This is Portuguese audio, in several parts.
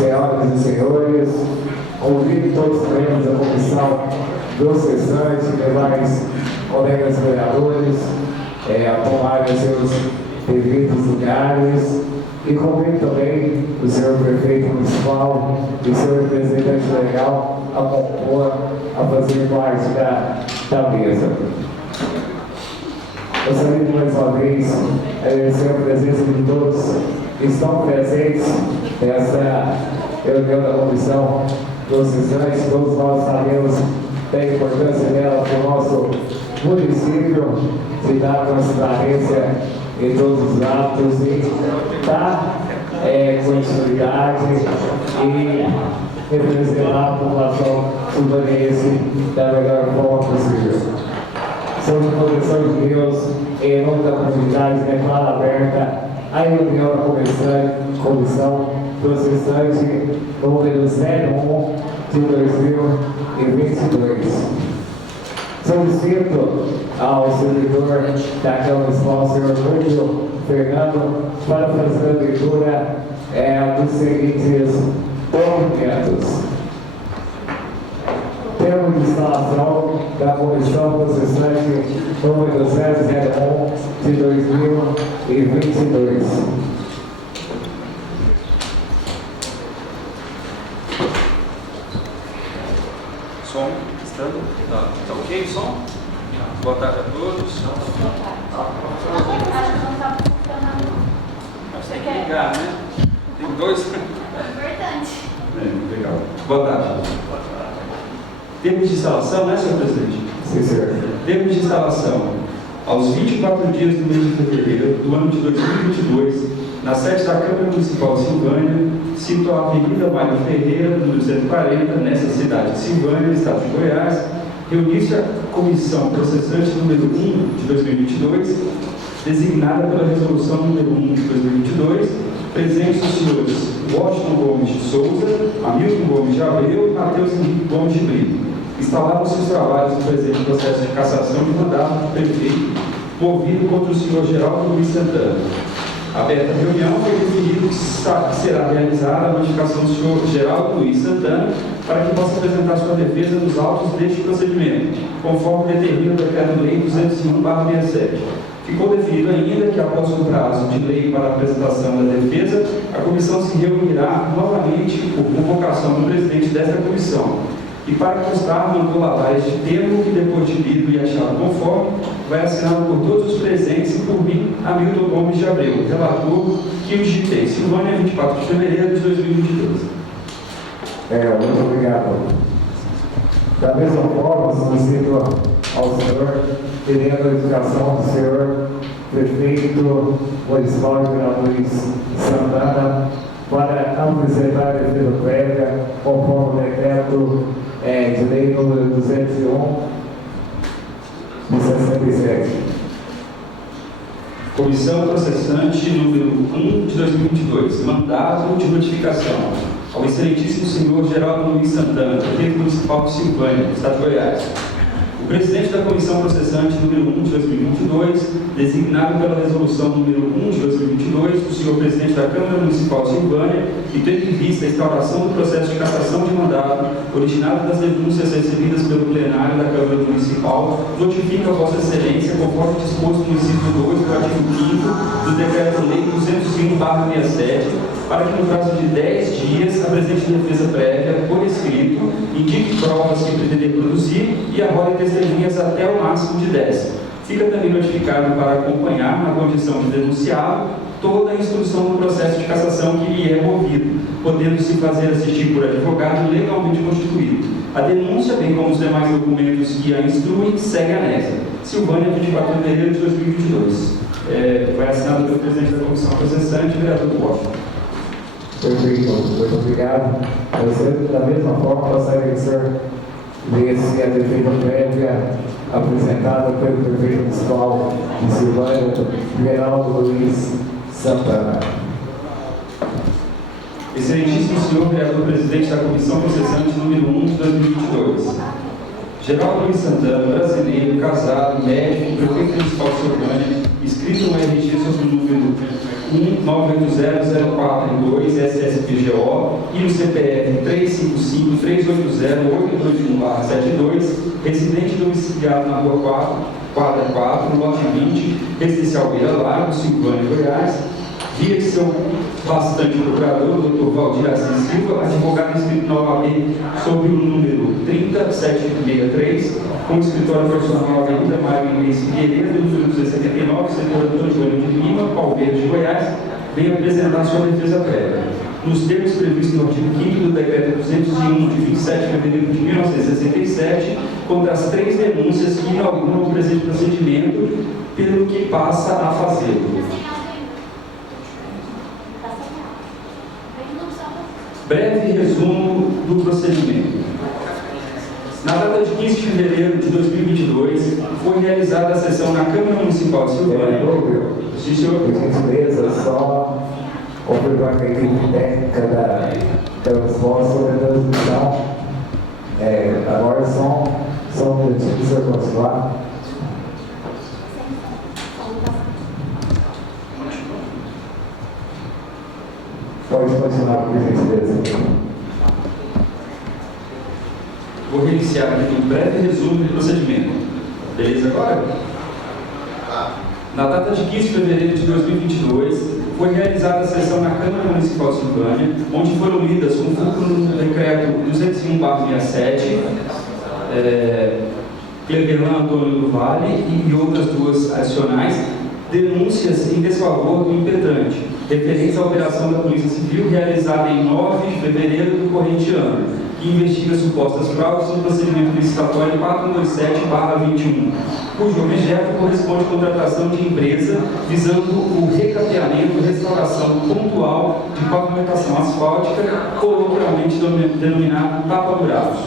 senhoras e senhores, convido todos os membros da comissão processante e demais colegas vereadores a tomarem seus devidos lugares e convido também o senhor prefeito municipal e o senhor representante legal a compor, a fazer parte da mesa. Gostaria de mais uma vez agradecer a presença de todos que estão presentes nesta reunião da comissão processante. Todos nós sabemos da importância dela para o nosso município, de dar transparência em todos os atos e dar continuidade e representar a população sudanense da melhor forma possível. Sob a proteção de Deus, em nome da comunidade, declaro aberta a reunião da comissão processante número 01 de 2022. Solicito ao servidor da Câmara Municipal, senhor Lúcio Fernando, para fazer a leitura dos seguintes documentos. Termo de instalação da Comissão Processante número 001 de 2022. Som, estando? Tá ok o som? Boa tarde a todos. Você tem que ligar, né? Tem dois. Importante. Legal. Boa tarde. Termos de instalação, né, senhor presidente? Sim, senhor. Termos de instalação. Aos 24 dias do mês de fevereiro do ano de 2022, na sede da Câmara Municipal de Silvânia, cito a Avenida Mário Ferreira, número 140, nessa cidade de Silvânia, estado de Goiás, reunir-se a Comissão Processante número 1 de 2022, designada pela Resolução número 1 de 2022, presentes os senhores Washington Gomes de Souza, Hamilton Gomes de Abreu e Matheus Henrique Gomes de Brito. Instalaram-se os trabalhos do presente processo de cassação de mandato do prefeito, movido contra o senhor Geraldo Luiz Santana. Aberta a reunião, foi definido que será realizada a notificação do senhor Geraldo Luiz Santana para que possa apresentar sua defesa nos autos deste procedimento, conforme determina o Decreto-Lei 201/67. Ficou definido ainda que, após o prazo de lei para a apresentação da defesa, a comissão se reunirá novamente por convocação do presidente desta comissão. E para constar, mandou lavar este termo, que depois de lido e achado conforme, vai assinado por todos os presentes e por mim, Hamilton Gomes de Abreu, relator, que o digitei. Silvânia, 24 de fevereiro de 2022. Muito obrigado. Da mesma forma, solicito ao senhor, querendo a indicação do senhor prefeito municipal de Luiz Santana, para apresentar a defesa prévia, conforme o decreto de lei número 201 de 67. Comissão Processante número 1 de 2022. Mandado de notificação ao excelentíssimo senhor Geraldo Luiz Santana, prefeito municipal de Silvânia, estado de Goiás. O presidente da Comissão Processante número 1 de 2022, designado pela Resolução número 1 de 2022, o senhor presidente da Câmara Municipal de Silvânia, e tendo em vista a instauração do processo de cassação de mandato, originado das denúncias recebidas pelo plenário da Câmara Municipal, notifica a Vossa Excelência, conforme disposto no inciso 2 do artigo 5º do Decreto-Lei 201/67, para que no prazo de 10 dias a presente defesa prévia, por escrito, indique provas que pretender produzir e arrole testemunhas até o máximo de 10. Fica também notificado para acompanhar, na condição de denunciado, toda a instrução do processo de cassação que lhe é movido, podendo-se fazer assistir por advogado legalmente constituído. A denúncia, bem como os demais documentos que a instruem, segue anexa. Silvânia, 24 de fevereiro de 2022. Vai assinado pelo presidente da Comissão Processante, vereador Washington. Perfeito, muito obrigado. Da mesma forma, gostaria que o senhor lesse a defesa prévia apresentada pelo prefeito municipal de Silvânia, Geraldo Luiz Santana. Excelentíssimo senhor vereador presidente da Comissão Processante número 1 de 2022. Geraldo Luiz Santana, brasileiro, casado, médico, prefeito municipal de Silvânia, inscrito no RG sob o número 1980042 SSPGO e no CPF 355-380-821-72, residente domiciliado na Rua 4, quadra 4, lote 20, residencial Beira Lago, Silvânia, Goiás, via de seu bastante procurador, Dr. Valdir Assis Silva, advogado inscrito na OAB sob o número 30763, com escritório profissional Avenida Mário Inglês Figueiredo, número 279, setor Antônio Júnior de Lima, Palmeiras de Goiás, vem apresentar sua defesa prévia. Nos termos previstos no artigo 5º do Decreto 201, de 27 de fevereiro de 1967, contra as 3 denúncias que inauguram o presente procedimento, pelo que passa a fazê-lo. Breve resumo do procedimento. Na data de 15 de fevereiro de 2022, foi realizada a sessão na Câmara Municipal de Silvânia. Sim, senhor. Por gentileza, só confirmar que a equipe técnica da resposta sobre a transmissão. Agora só um minutinho, senhor consular. Pode continuar, por gentileza. Vou reiniciar aqui um breve resumo do procedimento. Beleza agora? Na data de 15 de fevereiro de 2022, foi realizada a sessão na Câmara Municipal de Silvânia, onde foram lidas, com fulcro no decreto 201/67, Cleverlan Antônio do Vale e outras 2 adicionais, denúncias em desfavor do impetrante, referentes à operação da Polícia Civil realizada em 9 de fevereiro do corrente ano, que investiga supostas fraudes no procedimento licitatório 427/21, cujo objeto corresponde à contratação de empresa visando o recapeamento e restauração pontual de pavimentação asfáltica, coloquialmente denominado tapa-buracos.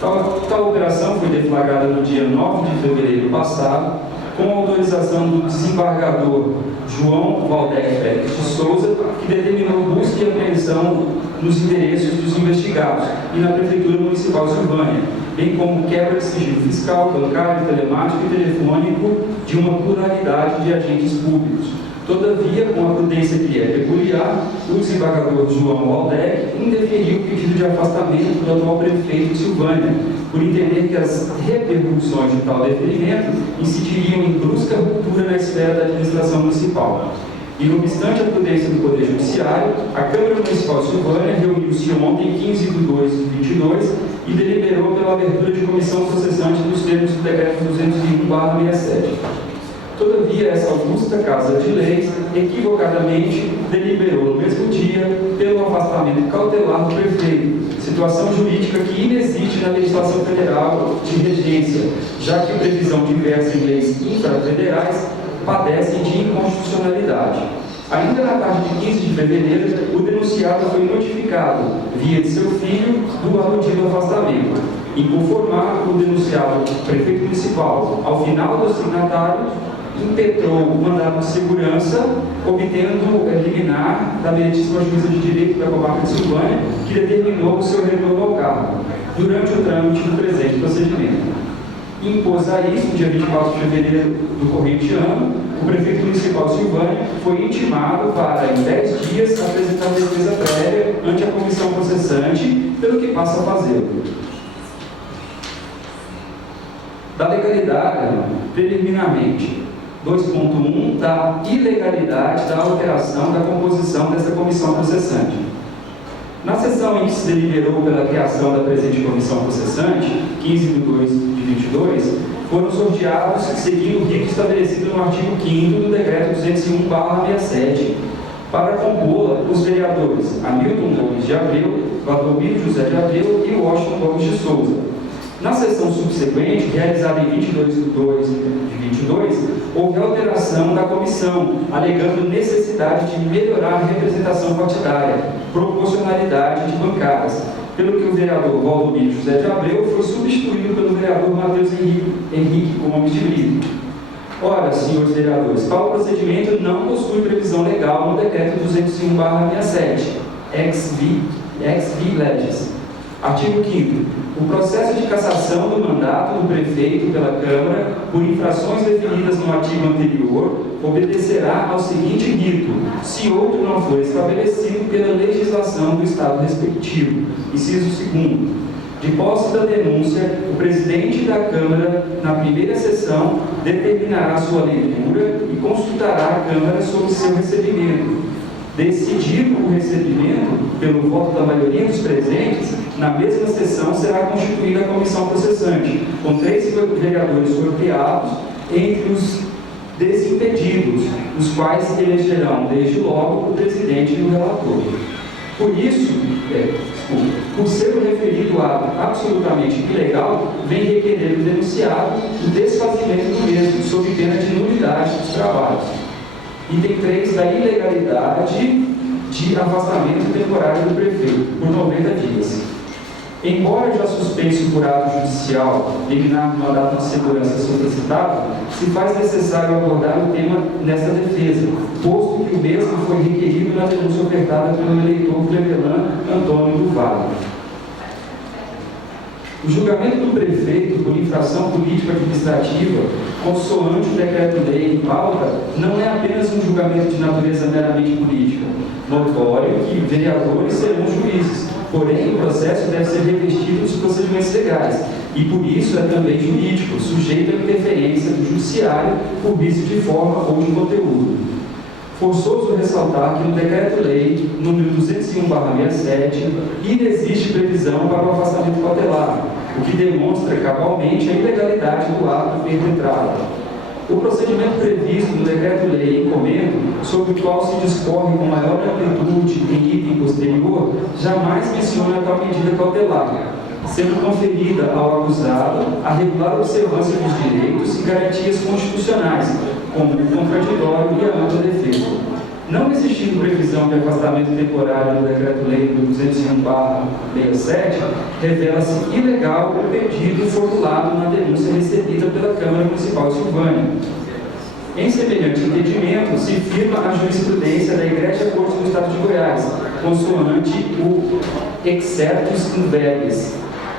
Tal operação foi deflagrada no dia 9 de fevereiro passado, com autorização do desembargador João Valdec Félix de Souza, que determinou busca e apreensão nos endereços dos investigados e na Prefeitura Municipal de Silvânia, bem como quebra de sigilo fiscal, bancário, telemático e telefônico de uma pluralidade de agentes públicos. Todavia, com a prudência que é peculiar, o desembargador João Valdec indeferiu o pedido de afastamento do atual prefeito de Silvânia, por entender que as repercussões de tal deferimento incidiriam em brusca ruptura na esfera da administração municipal. E, não obstante a prudência do Poder Judiciário, a Câmara Municipal de Silvânia reuniu-se ontem, 15 de 2/22, e deliberou pela abertura de comissão processante nos termos do Decreto 201/67. Todavia, essa augusta Casa de Leis, equivocadamente, deliberou no mesmo dia pelo afastamento cautelar do prefeito, situação jurídica que inexiste na legislação federal de regência, já que a previsão diversa em leis infrafederais padecem de inconstitucionalidade. Ainda na tarde de 15 de fevereiro, o denunciado foi notificado, via de seu filho, do aludido afastamento. Inconformado, o denunciado, prefeito municipal, ao final do signatário, impetrou o mandado de segurança, obtendo liminar da meritíssima juíza de direito da comarca de Silvânia, que determinou o seu retorno ao cargo, durante o trâmite do presente procedimento. Impôs a isso, no dia 24 de fevereiro do corrente ano, o prefeito municipal de Silvânia foi intimado para, em 10 dias, apresentar defesa prévia ante a comissão processante, pelo que passa a fazê-lo. Da legalidade, preliminarmente, 2.1, da ilegalidade da alteração da composição dessa comissão processante. Na sessão em que se deliberou pela criação da presente comissão processante, 15 de 2/22, foram sorteados, seguindo o rito estabelecido no artigo 5º do Decreto 201/67, para compô-la os vereadores Hamilton Gomes de Abreu, Valdomiro José de Abreu e Washington Gomes de Souza. Na sessão subsequente, realizada em 22 de 2/22, houve alteração da comissão, alegando necessidade de melhorar a representação partidária, proporcionalidade de bancadas, pelo que o vereador Valdomiro José de Abreu foi substituído pelo vereador Matheus Henrique Gomes de Brito. Ora, senhores vereadores, tal procedimento não possui previsão legal no Decreto 201/67, ex vi legis. Artigo 5º. O processo de cassação do mandato do prefeito pela Câmara por infrações definidas no artigo anterior obedecerá ao seguinte rito, se outro não for estabelecido pela legislação do Estado respectivo. Inciso 2º. De posse da denúncia, o presidente da Câmara, na primeira sessão, determinará sua leitura e consultará a Câmara sobre seu recebimento. Decidido o recebimento pelo voto da maioria dos presentes, na mesma sessão será constituída a comissão processante, com 3 vereadores sorteados entre os desimpedidos, os quais elegerão, desde logo, o presidente e o relator. Por ser o referido ato absolutamente ilegal, vem requerer do denunciado o desfazimento do mesmo, sob pena de nulidade dos trabalhos. Item 3, da ilegalidade de afastamento temporário do prefeito, por 90 dias. Embora já suspenso por ato judicial, eliminado no mandato de segurança solicitado, se faz necessário abordar o tema nesta defesa, posto que o mesmo foi requerido na denúncia ofertada pelo eleitor Clevelan Antônio do Vale. O julgamento do prefeito por infração política administrativa, consoante o decreto-lei em pauta, não é apenas um julgamento de natureza meramente política. Notório que vereadores serão juízes, porém o processo deve ser revestido dos procedimentos legais e, por isso, é também jurídico, sujeito à interferência do judiciário por vício de forma ou de conteúdo. Forçoso ressaltar que no Decreto-Lei número 201/67 inexiste previsão para o afastamento cautelar, o que demonstra cabalmente a ilegalidade do ato perpetrado. O procedimento previsto no Decreto-Lei em comento, sobre o qual se discorre com maior amplitude em item posterior, jamais menciona tal medida cautelar, sendo conferida ao acusado a regular observância dos direitos e garantias constitucionais, como o contraditório e a ampla defesa. Não existindo previsão de afastamento temporário no Decreto-Lei número 201/67, revela-se ilegal o pedido formulado na denúncia recebida pela Câmara Municipal de Silvânia. Em semelhante entendimento, se firma a jurisprudência da Igreja Corte do Estado de Goiás, consoante o excerptus in verbis.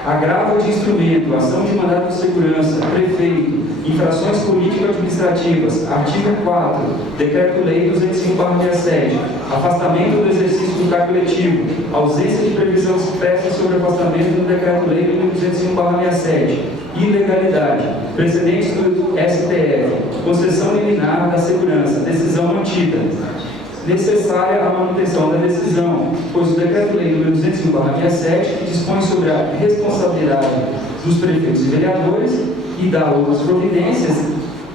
Agravo de instrumento, ação de mandato de segurança, prefeito, infrações político-administrativas, artigo 4, Decreto-Lei 205/67, afastamento do exercício do cargo eletivo, ausência de previsão expressa sobre afastamento no Decreto-Lei número 205/67, ilegalidade, precedentes do STF, concessão liminar da segurança, decisão mantida. Necessária a manutenção da decisão, pois o Decreto-Lei número 205/67, que dispõe sobre a responsabilidade dos prefeitos e vereadores e dá outras providências,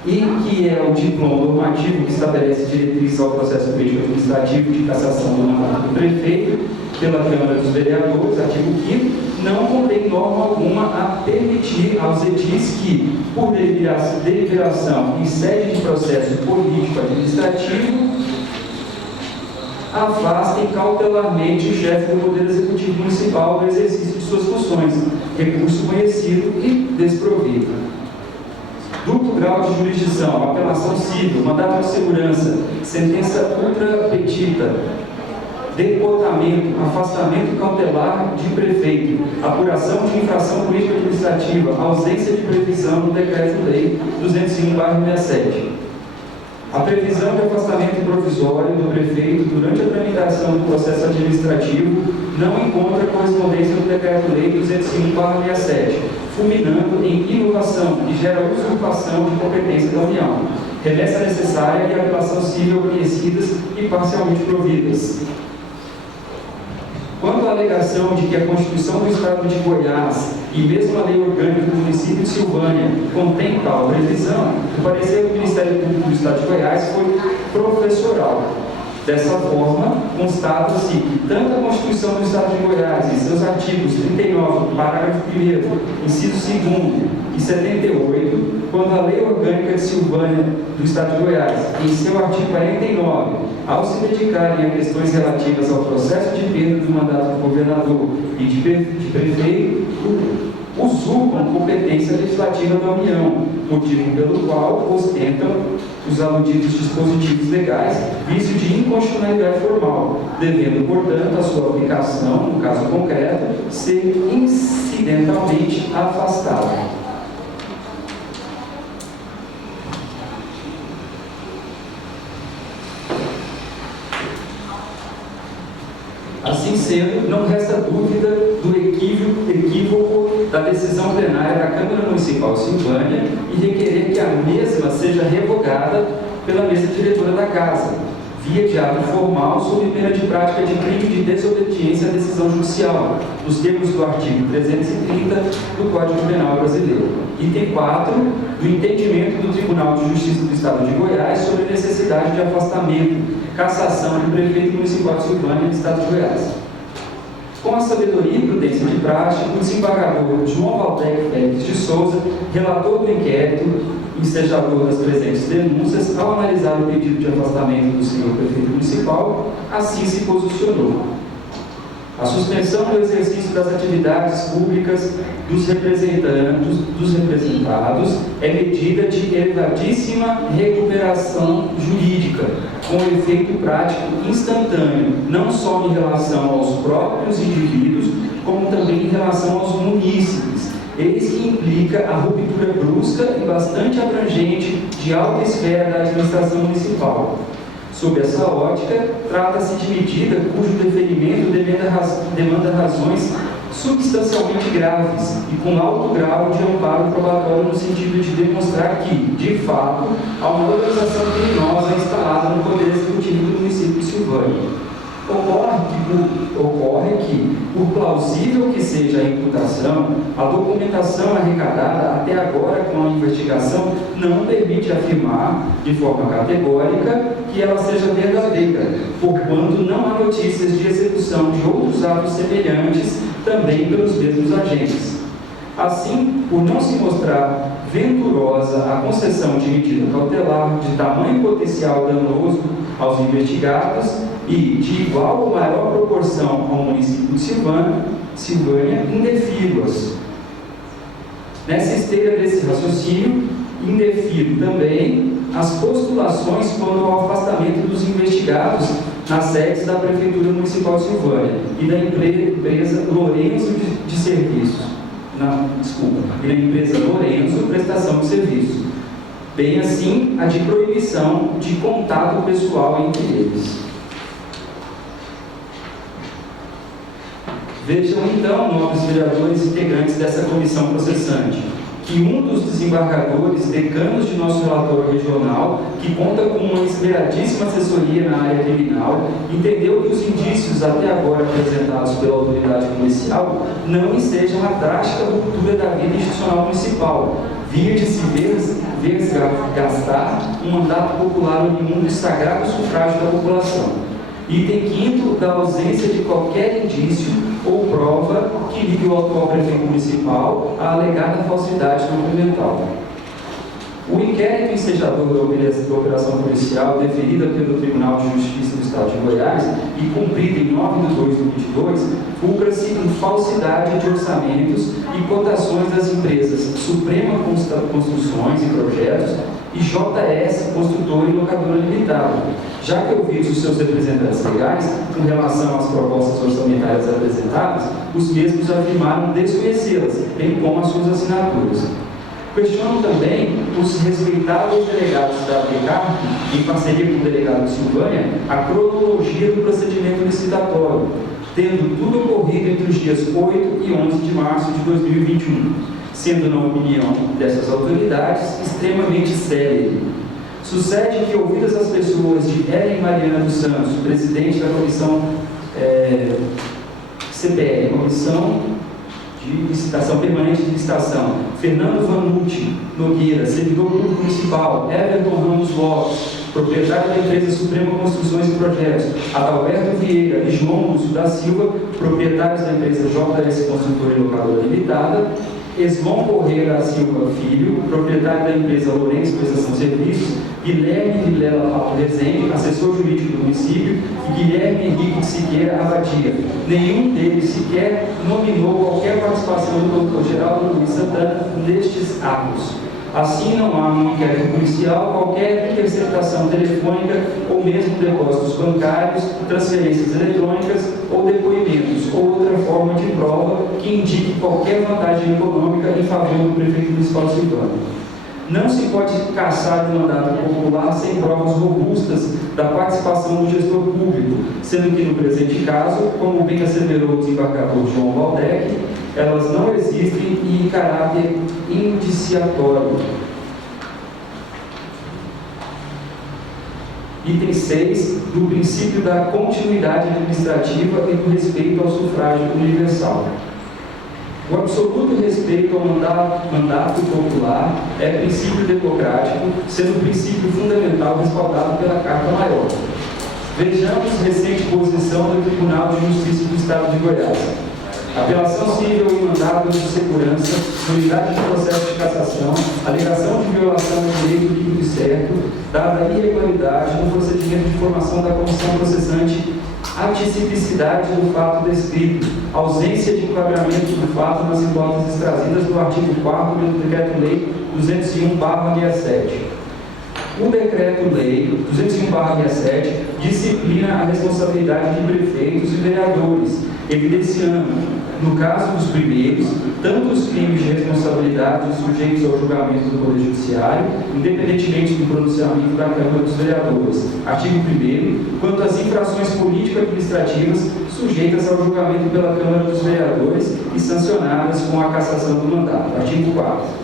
e que é o diploma normativo que estabelece diretrizes ao processo político-administrativo de cassação do mandato do prefeito pela Câmara dos Vereadores, artigo 5º, não contém norma alguma a permitir aos edis que, por deliberação em sede de processo político-administrativo, afastem cautelarmente o chefe do Poder Executivo Municipal do exercício de suas funções, recurso conhecido e desprovido. Duplo grau de jurisdição, apelação civil, mandato de segurança, sentença ultra petita, deportamento, afastamento cautelar de prefeito, apuração de infração política administrativa, ausência de previsão no Decreto-Lei 205/67. A previsão de afastamento provisório do prefeito durante a tramitação do processo administrativo não encontra correspondência no Decreto-Lei 205/67, fulminando em inovação e gera usurpação de competência da União. Remessa necessária e apelação civil conhecidas e parcialmente providas. Quanto à alegação de que a Constituição do Estado de Goiás e mesmo a Lei Orgânica do Município de Silvânia contém tal previsão, o parecer do Ministério Público do Estado de Goiás foi professoral. Dessa forma, constata-se que tanto a Constituição do Estado de Goiás, em seus artigos 39, parágrafo 1º, inciso 2º e 78, quanto a Lei Orgânica de Silvânia do Estado de Goiás, em seu artigo 49, ao se dedicarem a questões relativas ao processo de perda do mandato do governador e de prefeito, usurpam competência legislativa da União, motivo pelo qual ostentam os aludidos dispositivos legais, vício de inconstitucionalidade formal, devendo, portanto, a sua aplicação, no caso concreto, ser incidentalmente afastada. Assim sendo, não resta dúvida do equívoco da decisão plenária da Câmara Municipal de Silvânia e requerer que a mesma seja revogada pela mesa diretora da Casa, via de ato formal sob pena de prática de crime de desobediência à decisão judicial, nos termos do artigo 330 do Código Penal Brasileiro. Item 4, do entendimento do Tribunal de Justiça do Estado de Goiás sobre a necessidade de afastamento, cassação do prefeito municipal de Silvânia, do Estado de Goiás. Com a sabedoria e prudência de praxe, o desembargador João Valdec Félix de Souza, relator do inquérito, ensejador das presentes denúncias, ao analisar o pedido de afastamento do senhor prefeito municipal, assim se posicionou. A suspensão do exercício das atividades públicas dos representados é medida de elevadíssima recuperação jurídica, com efeito prático instantâneo, não só em relação aos próprios indivíduos, como também em relação aos munícipes, eis que implica a ruptura brusca e bastante abrangente de alta esfera da administração municipal. Sob essa ótica, trata-se de medida cujo deferimento demanda razões substancialmente graves e com alto grau de amparo probatório no sentido de demonstrar que, de fato, há uma organização criminosa instalada no Poder Executivo do município de Silvânia. Ocorre que, por plausível que seja a imputação, a documentação arrecadada até agora com a investigação não permite afirmar, de forma categórica, que ela seja verdadeira, porquanto não há notícias de execução de outros atos semelhantes também pelos mesmos agentes. Assim, por não se mostrar venturosa a concessão de medida cautelar de tamanho potencial danoso aos investigados e de igual ou maior proporção ao município de Silvânia, indefiro-as. Nessa esteira desse raciocínio, indefiro também as postulações quanto ao afastamento dos investigados nas sedes da Prefeitura Municipal de Silvânia e da empresa Lourenço de Serviços. E da empresa Lourenço Prestação de Serviços. Bem assim, a de proibição de contato pessoal entre eles. Vejam então, nobres vereadores integrantes dessa comissão processante, que um dos desembargadores, decanos de nosso relatório regional, que conta com uma esmeradíssima assessoria na área criminal, entendeu que os indícios até agora apresentados pela autoridade policial não ensejam a drástica ruptura da vida institucional municipal, via de se gastar um mandato popular oriundo do sagrado sufrágio da população. Item 5º, da ausência de qualquer indício ou prova que ligue o atual prefeito municipal à alegada falsidade documental. O inquérito ensejador da operação policial deferida pelo Tribunal de Justiça do Estado de Goiás e cumprida em 9 de 2 de 2022, fulcra-se em falsidade de orçamentos e cotações das empresas Suprema Construções e Projetos e JS Construtora e Locadora Limitada, já que ouvidos os seus representantes legais com relação às propostas orçamentárias apresentadas, os mesmos afirmaram desconhecê-las, bem como as suas assinaturas. Questionam também os respeitáveis delegados da APCARP, em parceria com o delegado de Silvânia, a cronologia do procedimento licitatório, tendo tudo ocorrido entre os dias 8 e 11 de março de 2021, sendo, na opinião dessas autoridades, extremamente célere. Sucede que, ouvidas as pessoas de Helen Mariana dos Santos, presidente da Comissão CPL, Comissão de Licitação Permanente de Licitação, Fernando Vanucci Nogueira, servidor público municipal, Everton Ramos Lopes, proprietário da empresa Suprema Construções e Projetos, Adalberto Vieira e João Lúcio da Silva, proprietários da empresa JS Construtora e Locadora Limitada, Eslon Correia da Silva Filho, proprietário da empresa Lourenço Prestação de Serviços, Guilherme Vilela Pato Rezende, assessor jurídico do município, e Guilherme Henrique de Siqueira Abadia. Nenhum deles sequer nominou qualquer participação do Dr. Geraldo Luiz Santana nestes atos. Assim, não há no inquérito policial qualquer interceptação telefônica ou mesmo depósitos bancários, transferências eletrônicas ou depoimentos ou outra forma de prova que indique qualquer vantagem econômica em favor do prefeito municipal de Silvânia. Não se pode cassar o mandato popular sem provas robustas da participação do gestor público, sendo que, no presente caso, como bem asseverou o desembargador João Valdec, elas não existem e em caráter indiciatório. Item 6, do princípio da continuidade administrativa e do respeito ao sufrágio universal. O absoluto respeito ao mandato popular é princípio democrático, sendo princípio fundamental respaldado pela Carta Maior. Vejamos recente posição do Tribunal de Justiça do Estado de Goiás. Apelação civil e mandado de segurança, unidade de processo de cassação, alegação de violação do direito líquido e certo, dada irregularidade no procedimento de formação da comissão processante, atipicidade do fato descrito, ausência de enquadramento do fato nas hipóteses trazidas no artigo 4º do Decreto-Lei 201/67. O Decreto-Lei 201/67 disciplina a responsabilidade de prefeitos e vereadores, evidenciando, no caso dos primeiros, tanto os crimes de responsabilidade sujeitos ao julgamento do Poder Judiciário, independentemente do pronunciamento da Câmara dos Vereadores, artigo 1º, quanto as infrações político-administrativas sujeitas ao julgamento pela Câmara dos Vereadores e sancionadas com a cassação do mandato, artigo 4º.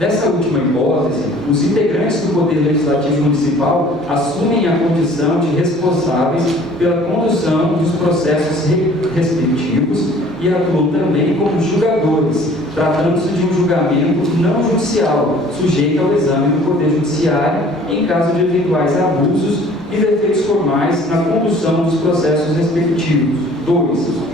Nessa última hipótese, os integrantes do Poder Legislativo Municipal assumem a condição de responsáveis pela condução dos processos respectivos e atuam também como julgadores, tratando-se de um julgamento não judicial, sujeito ao exame do Poder Judiciário em caso de eventuais abusos e defeitos formais na condução dos processos respectivos. 2.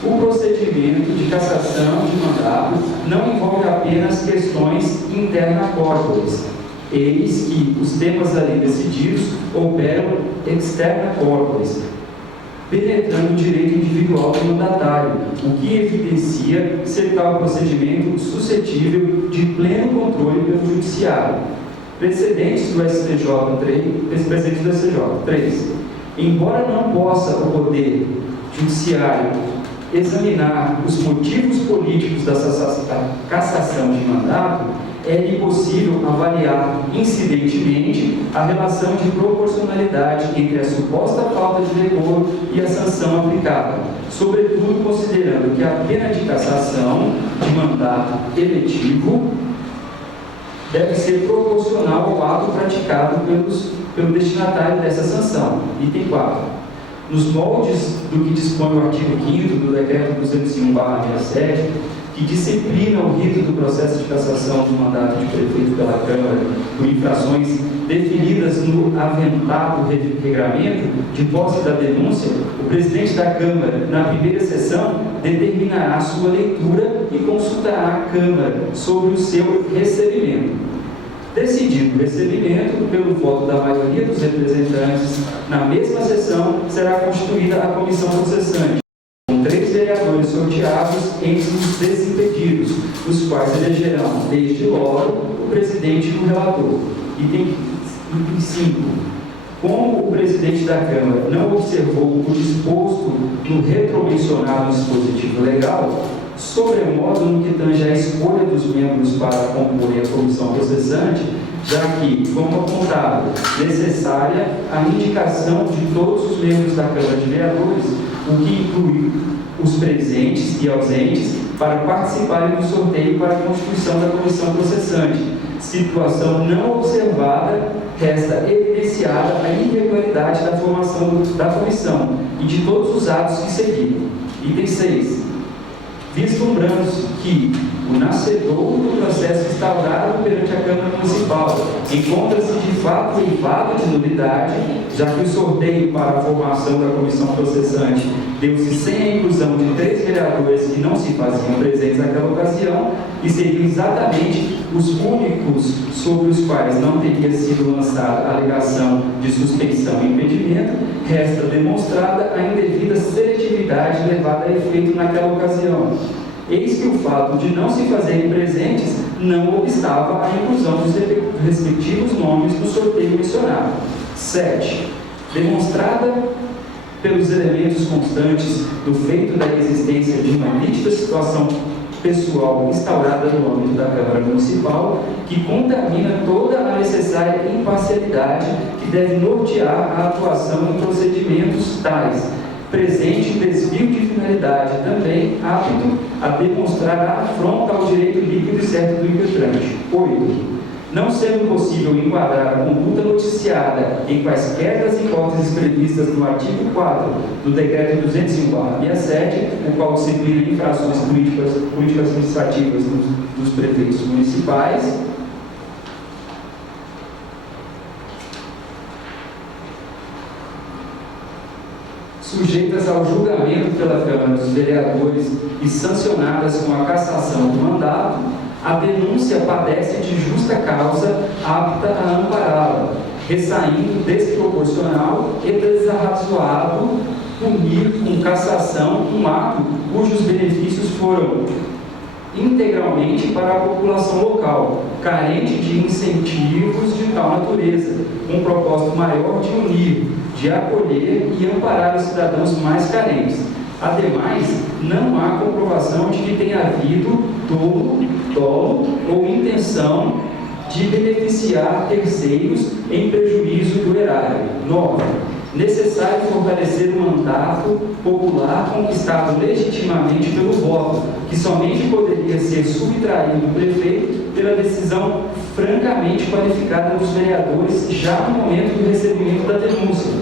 O procedimento de cassação de mandato não envolve apenas questões interna corporis, eis que os temas ali decididos operam externa corporis, penetrando o direito individual do mandatário, o que evidencia ser tal procedimento suscetível de pleno controle pelo Judiciário. Precedentes do STJ 3. Embora não possa o Poder Judiciário examinar os motivos políticos da cassação de mandato, é impossível avaliar incidentemente a relação de proporcionalidade entre a suposta falta de decoro e a sanção aplicada, sobretudo considerando que a pena de cassação de mandato eletivo deve ser proporcional ao ato praticado pelo destinatário dessa sanção. Item 4. Nos moldes do que dispõe o artigo 5º do Decreto 201/67, que disciplina o rito do processo de cassação do mandato de prefeito pela Câmara por infrações definidas no aventado regramento de posse da denúncia, o presidente da Câmara, na primeira sessão, determinará sua leitura e consultará a Câmara sobre o seu recebimento. Decidido o recebimento pelo voto da maioria dos representantes, na mesma sessão será constituída a comissão processante, com 3 vereadores sorteados entre os desimpedidos, os quais elegerão, desde logo, o presidente e o relator. Item 5. Como o presidente da Câmara não observou o disposto no retromencionado dispositivo legal, sobremodo no que tange a escolha dos membros para compor a comissão processante, já que, como apontado, necessária a indicação de todos os membros da Câmara de Vereadores, o que inclui os presentes e ausentes, para participarem do sorteio para a constituição da comissão processante. Situação não observada, resta evidenciada a irregularidade da formação da comissão e de todos os atos que seguiram. Item 6. Vislumbrando-se que o nascedouro do processo instaurado perante a Câmara Municipal encontra-se de fato em vaga de nulidade, já que o sorteio para a formação da comissão processante deu-se sem a inclusão de 3 vereadores que não se faziam presentes naquela ocasião e seriam exatamente os únicos sobre os quais não teria sido lançada a alegação de suspeição e impedimento, resta demonstrada a indevida seletividade levada a efeito naquela ocasião. eis que o fato de não se fazerem presentes não obstava a inclusão dos respectivos nomes no sorteio mencionado. 7. Demonstrada pelos elementos constantes do feito da existência de uma nítida situação pessoal instaurada no âmbito da Câmara Municipal, que contamina toda a necessária imparcialidade que deve nortear a atuação em procedimentos tais, presente desvio de finalidade também apto a demonstrar a afronta ao direito líquido e certo do impetrante. 8. Não sendo possível enquadrar a conduta noticiada em quaisquer das hipóteses previstas no artigo 4 do Decreto 205/67, o qual disciplina infrações políticas administrativas dos prefeitos municipais, sujeitas ao julgamento pela Câmara dos Vereadores e sancionadas com a cassação do mandato, a denúncia padece de justa causa apta a ampará-la, ressaindo desproporcional e desarrazoado punir com cassação um ato cujos benefícios foram integralmente para a população local, carente de incentivos de tal natureza, com propósito maior de unir, de acolher e amparar os cidadãos mais carentes. Ademais, não há comprovação de que tenha havido dolo ou intenção de beneficiar terceiros em prejuízo do erário. 9. Necessário fortalecer o mandato popular conquistado legitimamente pelo voto, que somente poderia ser subtraído do prefeito pela decisão francamente qualificada dos vereadores já no momento do recebimento da denúncia,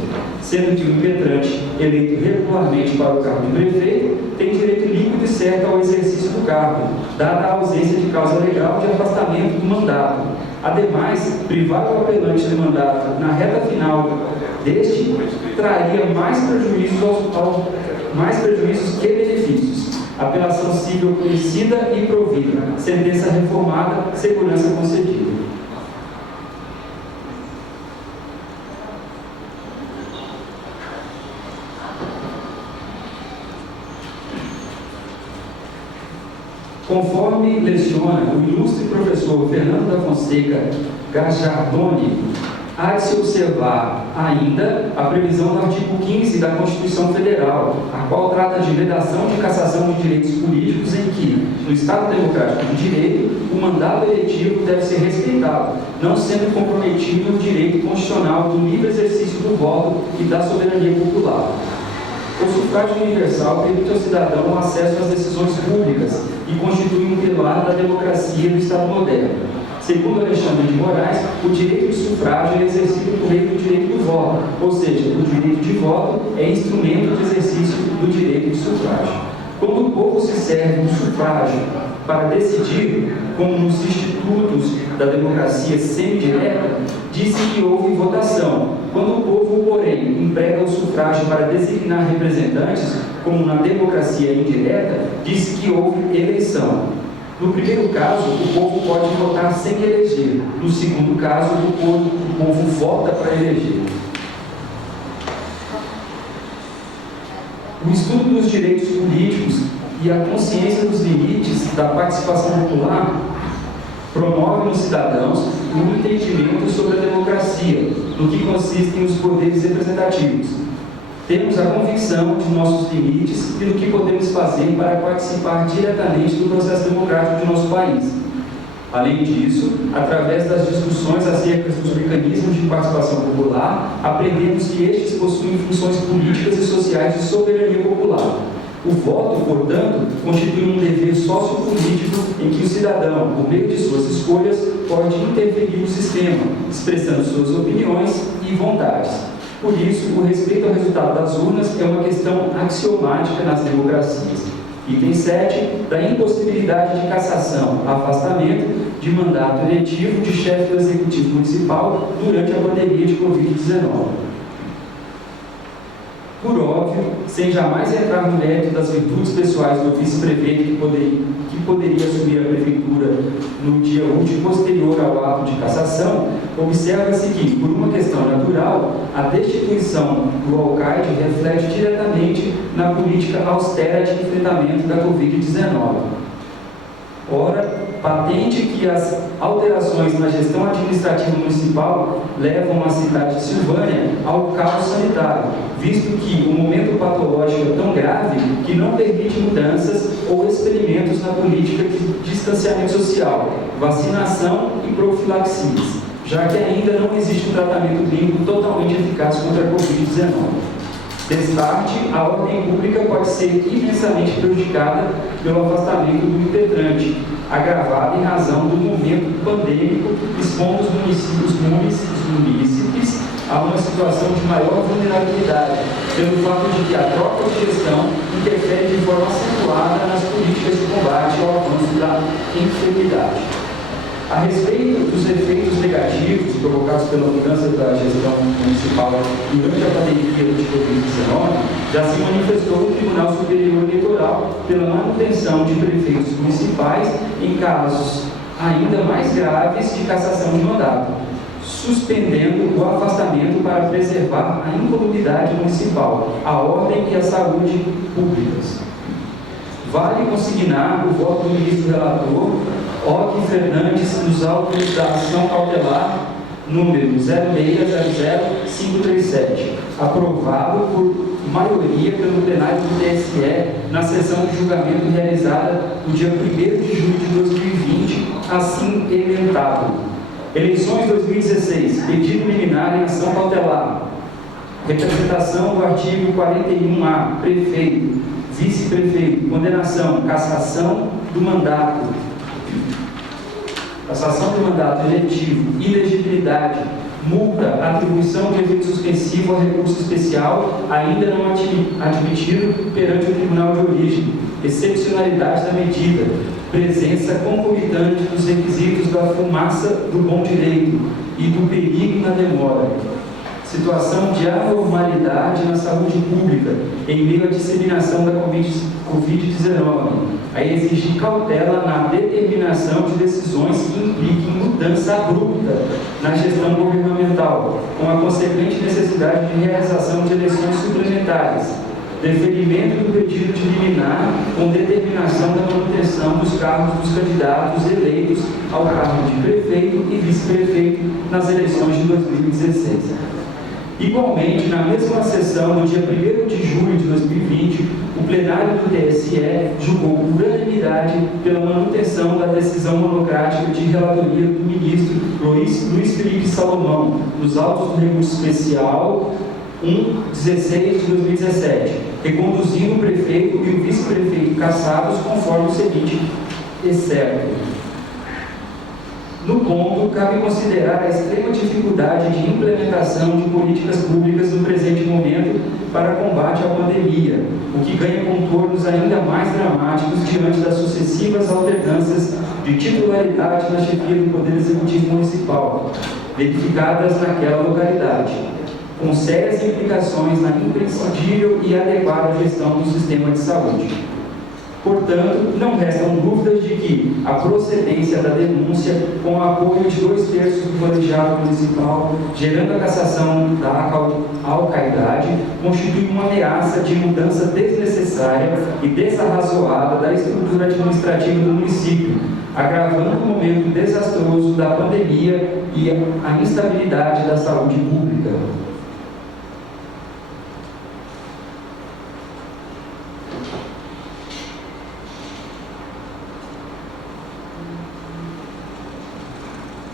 sendo que o impetrante, eleito regularmente para o cargo de prefeito, tem direito líquido e certo ao exercício do cargo, dada a ausência de causa legal de afastamento do mandato. Ademais, privar o apelante do mandato na reta final deste traria mais prejuízos que benefícios. Apelação civil conhecida e provida, sentença reformada, segurança concedida. Conforme leciona o ilustre professor Fernando da Fonseca Gajardoni, há de se observar ainda a previsão do artigo 15 da Constituição Federal, a qual trata de vedação de cassação de direitos políticos em que, no Estado Democrático de Direito, o mandato eletivo deve ser respeitado, não sendo comprometido o direito constitucional do livre exercício do voto e da soberania popular. O sufrágio universal permite ao cidadão o acesso às decisões públicas e constitui um pilar da democracia do Estado moderno. Segundo Alexandre de Moraes, o direito de sufrágio é exercido por meio do direito do voto, ou seja, o direito de voto é instrumento de exercício do direito de sufrágio. Quando o povo se serve do sufrágio para decidir, como nos institutos da democracia semidireta, diz-se que houve votação. Quando o povo, porém, emprega o sufrágio para designar representantes, como na democracia indireta, diz-se que houve eleição. No primeiro caso, o povo pode votar sem eleger. No segundo caso, o povo vota para eleger. O estudo dos direitos políticos e a consciência dos limites da participação popular promove nos cidadãos um entendimento sobre a democracia, no que consistem os poderes representativos. Temos a convicção de nossos limites e do que podemos fazer para participar diretamente do processo democrático de nosso país. Além disso, através das discussões acerca dos mecanismos de participação popular, aprendemos que estes possuem funções políticas e sociais de soberania popular. O voto, portanto, constitui um dever sociopolítico em que o cidadão, por meio de suas escolhas, pode interferir no sistema, expressando suas opiniões e vontades. Por isso, o respeito ao resultado das urnas é uma questão axiomática nas democracias. Item 7, da impossibilidade de cassação, afastamento de mandato eletivo de chefe do Executivo Municipal durante a pandemia de Covid-19. Por óbvio, sem jamais entrar no mérito das virtudes pessoais do vice-prefeito que poderia assumir a prefeitura no dia útil posterior ao ato de cassação, observa-se que, por uma questão natural, a destituição do alcaide reflete diretamente na política austera de enfrentamento da Covid-19. Ora, patente que as alterações na gestão administrativa municipal levam a cidade de Silvânia ao caos sanitário, visto que o momento patológico é tão grave que não permite mudanças ou experimentos na política de distanciamento social, vacinação e profilaxias, já que ainda não existe um tratamento clínico totalmente eficaz contra a Covid-19. Destarte, a ordem pública pode ser imensamente prejudicada pelo afastamento do impetrante, agravado em razão do momento pandêmico, expondo os munícipes a uma situação de maior vulnerabilidade, pelo fato de que a troca de gestão interfere de forma acentuada nas políticas de combate ao avanço da enfermidade. A respeito dos efeitos negativos provocados pela mudança da gestão municipal durante a pandemia de Covid-19, já se manifestou o Tribunal Superior Eleitoral pela manutenção de prefeitos municipais em casos ainda mais graves de cassação de mandato, suspendendo o afastamento para preservar a incolumidade municipal, a ordem e a saúde públicas. Vale consignar o voto do ministro relator Og Fernandes nos autos da ação cautelar número 0600-537, aprovado por maioria pelo plenário do TSE na sessão de julgamento realizada no dia 1º de julho de 2020, assim emendado. Eleições 2016, pedido liminar em ação cautelar. Representação do artigo 41A, prefeito, vice-prefeito, condenação, cassação do mandato eletivo, ilegibilidade, multa, atribuição de efeito suspensivo a recurso especial ainda não admitido perante o tribunal de origem, excepcionalidade da medida, presença concomitante dos requisitos da fumaça do bom direito e do perigo na demora, situação de anormalidade na saúde pública em meio à disseminação da Covid-19, a exigir cautela na determinação de decisões que impliquem mudança abrupta na gestão governamental, com a consequente necessidade de realização de eleições suplementares, deferimento do pedido de liminar com determinação da manutenção dos cargos dos candidatos eleitos ao cargo de prefeito e vice-prefeito nas eleições de 2016. Igualmente, na mesma sessão, no dia 1º de julho de 2020, o plenário do TSE julgou por unanimidade pela manutenção da decisão monocrática de relatoria do ministro Luiz Felipe Salomão, nos autos do recurso especial 1/16 de 2017, reconduzindo o prefeito e o vice-prefeito cassados conforme o seguinte excerto. No ponto, cabe considerar a extrema dificuldade de implementação de políticas públicas no presente momento para combate à pandemia, o que ganha contornos ainda mais dramáticos diante das sucessivas alternâncias de titularidade na chefia do Poder Executivo Municipal, verificadas naquela localidade, com sérias implicações na imprescindível e adequada gestão do sistema de saúde. Portanto, não restam dúvidas de que a procedência da denúncia, com o apoio de 2/3 do colegiado municipal, gerando a cassação da alcaidade, constitui uma ameaça de mudança desnecessária e desarrazoada da estrutura administrativa do município, agravando o momento desastroso da pandemia e a instabilidade da saúde pública.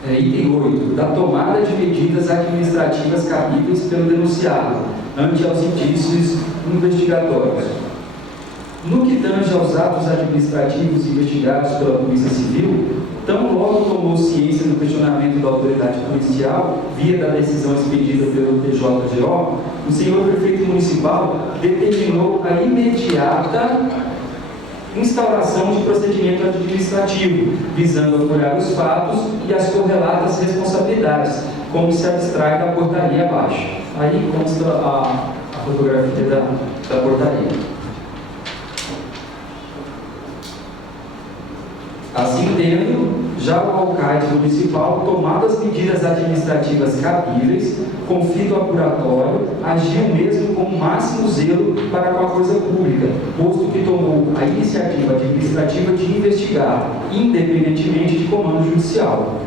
Item 8. Da tomada de medidas administrativas cabíveis pelo denunciado, ante aos indícios investigatórios. No que tange aos atos administrativos investigados pela Polícia Civil, tão logo tomou ciência do questionamento da autoridade policial, via da decisão expedida pelo TJGO, o senhor prefeito municipal determinou a imediata instauração de procedimento administrativo, visando apurar os fatos e as correlatas responsabilidades, como se abstrai da portaria abaixo. Aí consta a fotografia da portaria. Assim tendo, já o alcaide municipal, tomadas as medidas administrativas cabíveis, com fito apuratório, agiu mesmo com o máximo zelo para com a coisa pública, posto que tomou a iniciativa administrativa de investigar, independentemente de comando judicial.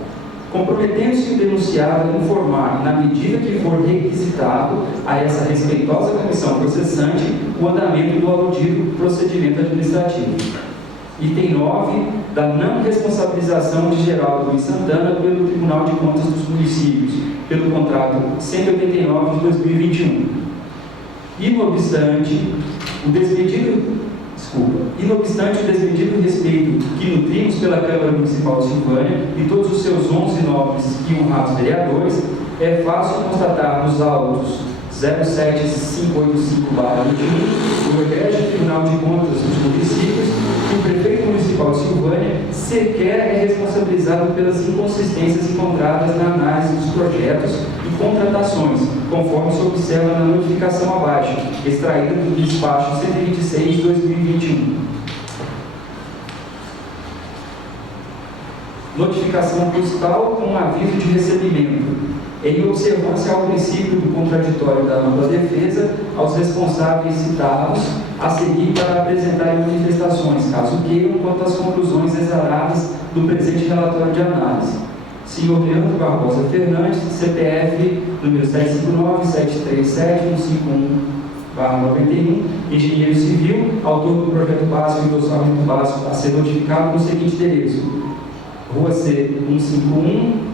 Comprometendo-se o denunciado a informar, na medida que for requisitado, a essa respeitosa comissão processante, o andamento do aludido procedimento administrativo. Item 9, da não responsabilização de Geraldo Luiz Santana pelo Tribunal de Contas dos Municípios, pelo contrato 189 de 2021. Inobstante o desmedido respeito que nutrimos pela Câmara Municipal de Silvânia e todos os seus 11 nobres e honrados vereadores, é fácil constatar nos autos 07585/21 do Egrégio Tribunal de Contas dos Municípios que o Prefeito Municipal de Silvânia sequer é responsabilizado pelas inconsistências encontradas na análise dos projetos e contratações, conforme se observa na notificação abaixo, extraída do despacho 126 de 2021. Notificação postal com aviso de recebimento. Em observância ao princípio do contraditório da ampla defesa, aos responsáveis citados a seguir para apresentarem manifestações, caso queiram, quanto às conclusões exaradas do presente relatório de análise. Senhor Leandro Barbosa Fernandes, CPF número 759-737-151/91, engenheiro civil, autor do projeto básico e do orçamento básico a ser notificado no seguinte endereço: Rua C 151,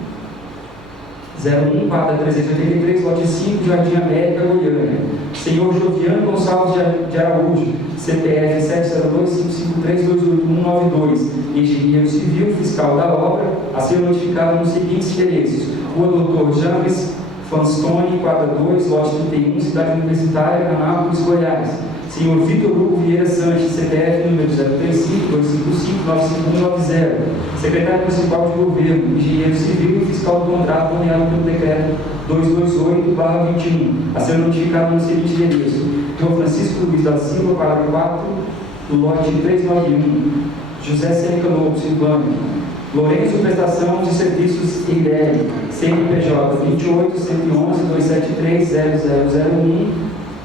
01, quadra 383, lote 5, Jardim América, Goiânia. Senhor Joviano Gonçalves de Araújo, CPF 702-553-28192, engenheiro civil, fiscal da obra, a ser notificado nos seguintes endereços: Rua Doutor James Fanstone, quadra 2, lote 31, Cidade Universitária, Anápolis, Goiás. Senhor Vitor Hugo Vieira Sanches, CPF número 035-255-95190, secretário municipal de governo, engenheiro civil e fiscal do contrato nomeado pelo decreto 228/21, a ser notificado no seguinte endereço: Rua Francisco Luiz da Silva, quadra 4, lote 391, José Sêneca Lobo, Silvânia. Lourenço Prestação de Serviços EIDEL, CNPJ 28-111-273-0001,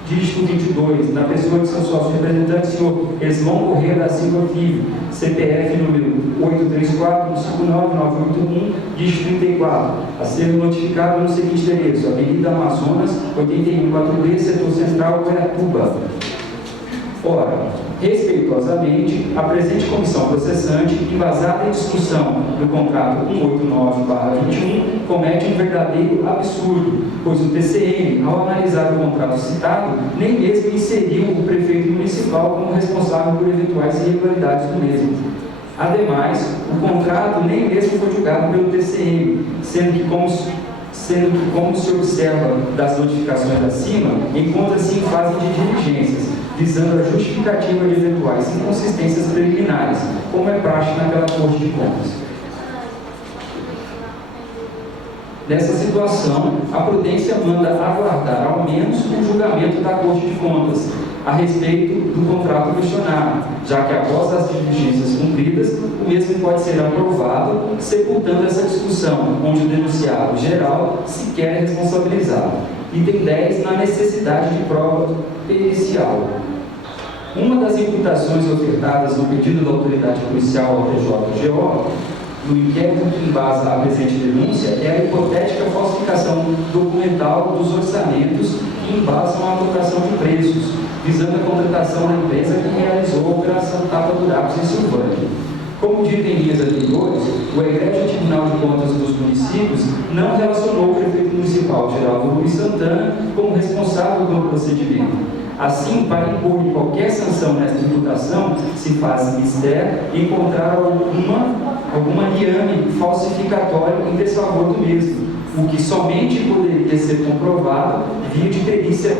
dígito 22, na pessoa de seu sócio representante, senhor Eslon Correia da Silva Filho, CPF número 834-159-981, dígito 34, a ser notificado no seguinte endereço: Avenida Amazonas, 81-4B, setor central, Goiatuba. Ora, respeitosamente, a presente comissão processante, embasada em discussão do contrato 189/21, comete um verdadeiro absurdo, pois o TCM, ao analisar o contrato citado, nem mesmo inseriu o prefeito municipal como responsável por eventuais irregularidades do mesmo. Ademais, o contrato nem mesmo foi julgado pelo TCM, sendo que, como se observa das notificações acima, encontra-se em fase de diligências, visando a justificativa de eventuais inconsistências preliminares, como é praxe naquela Corte de Contas. Nessa situação, a prudência manda aguardar ao menos o julgamento da Corte de Contas a respeito do contrato questionado, já que após as diligências cumpridas, o mesmo pode ser aprovado, sepultando essa discussão, onde o denunciado geral sequer é responsabilizado. Item 10, na necessidade de prova pericial. Uma das imputações ofertadas no pedido da autoridade policial ao TJGO, no inquérito que embasa a presente denúncia, é a hipotética falsificação documental dos orçamentos que embasam a alocação de preços, visando a contratação da empresa que realizou a operação Tapa Buracos em Silvânia. Como dito em linhas anteriores, o Egrégio Tribunal de Contas dos Municípios não relacionou o prefeito municipal, Geraldo Luiz Santana, como responsável do procedimento. Assim, para impor qualquer sanção nesta imputação, se faz mister encontrar alguma liame falsificatória em desfavor do mesmo, o que somente poderia ser comprovado via de perícia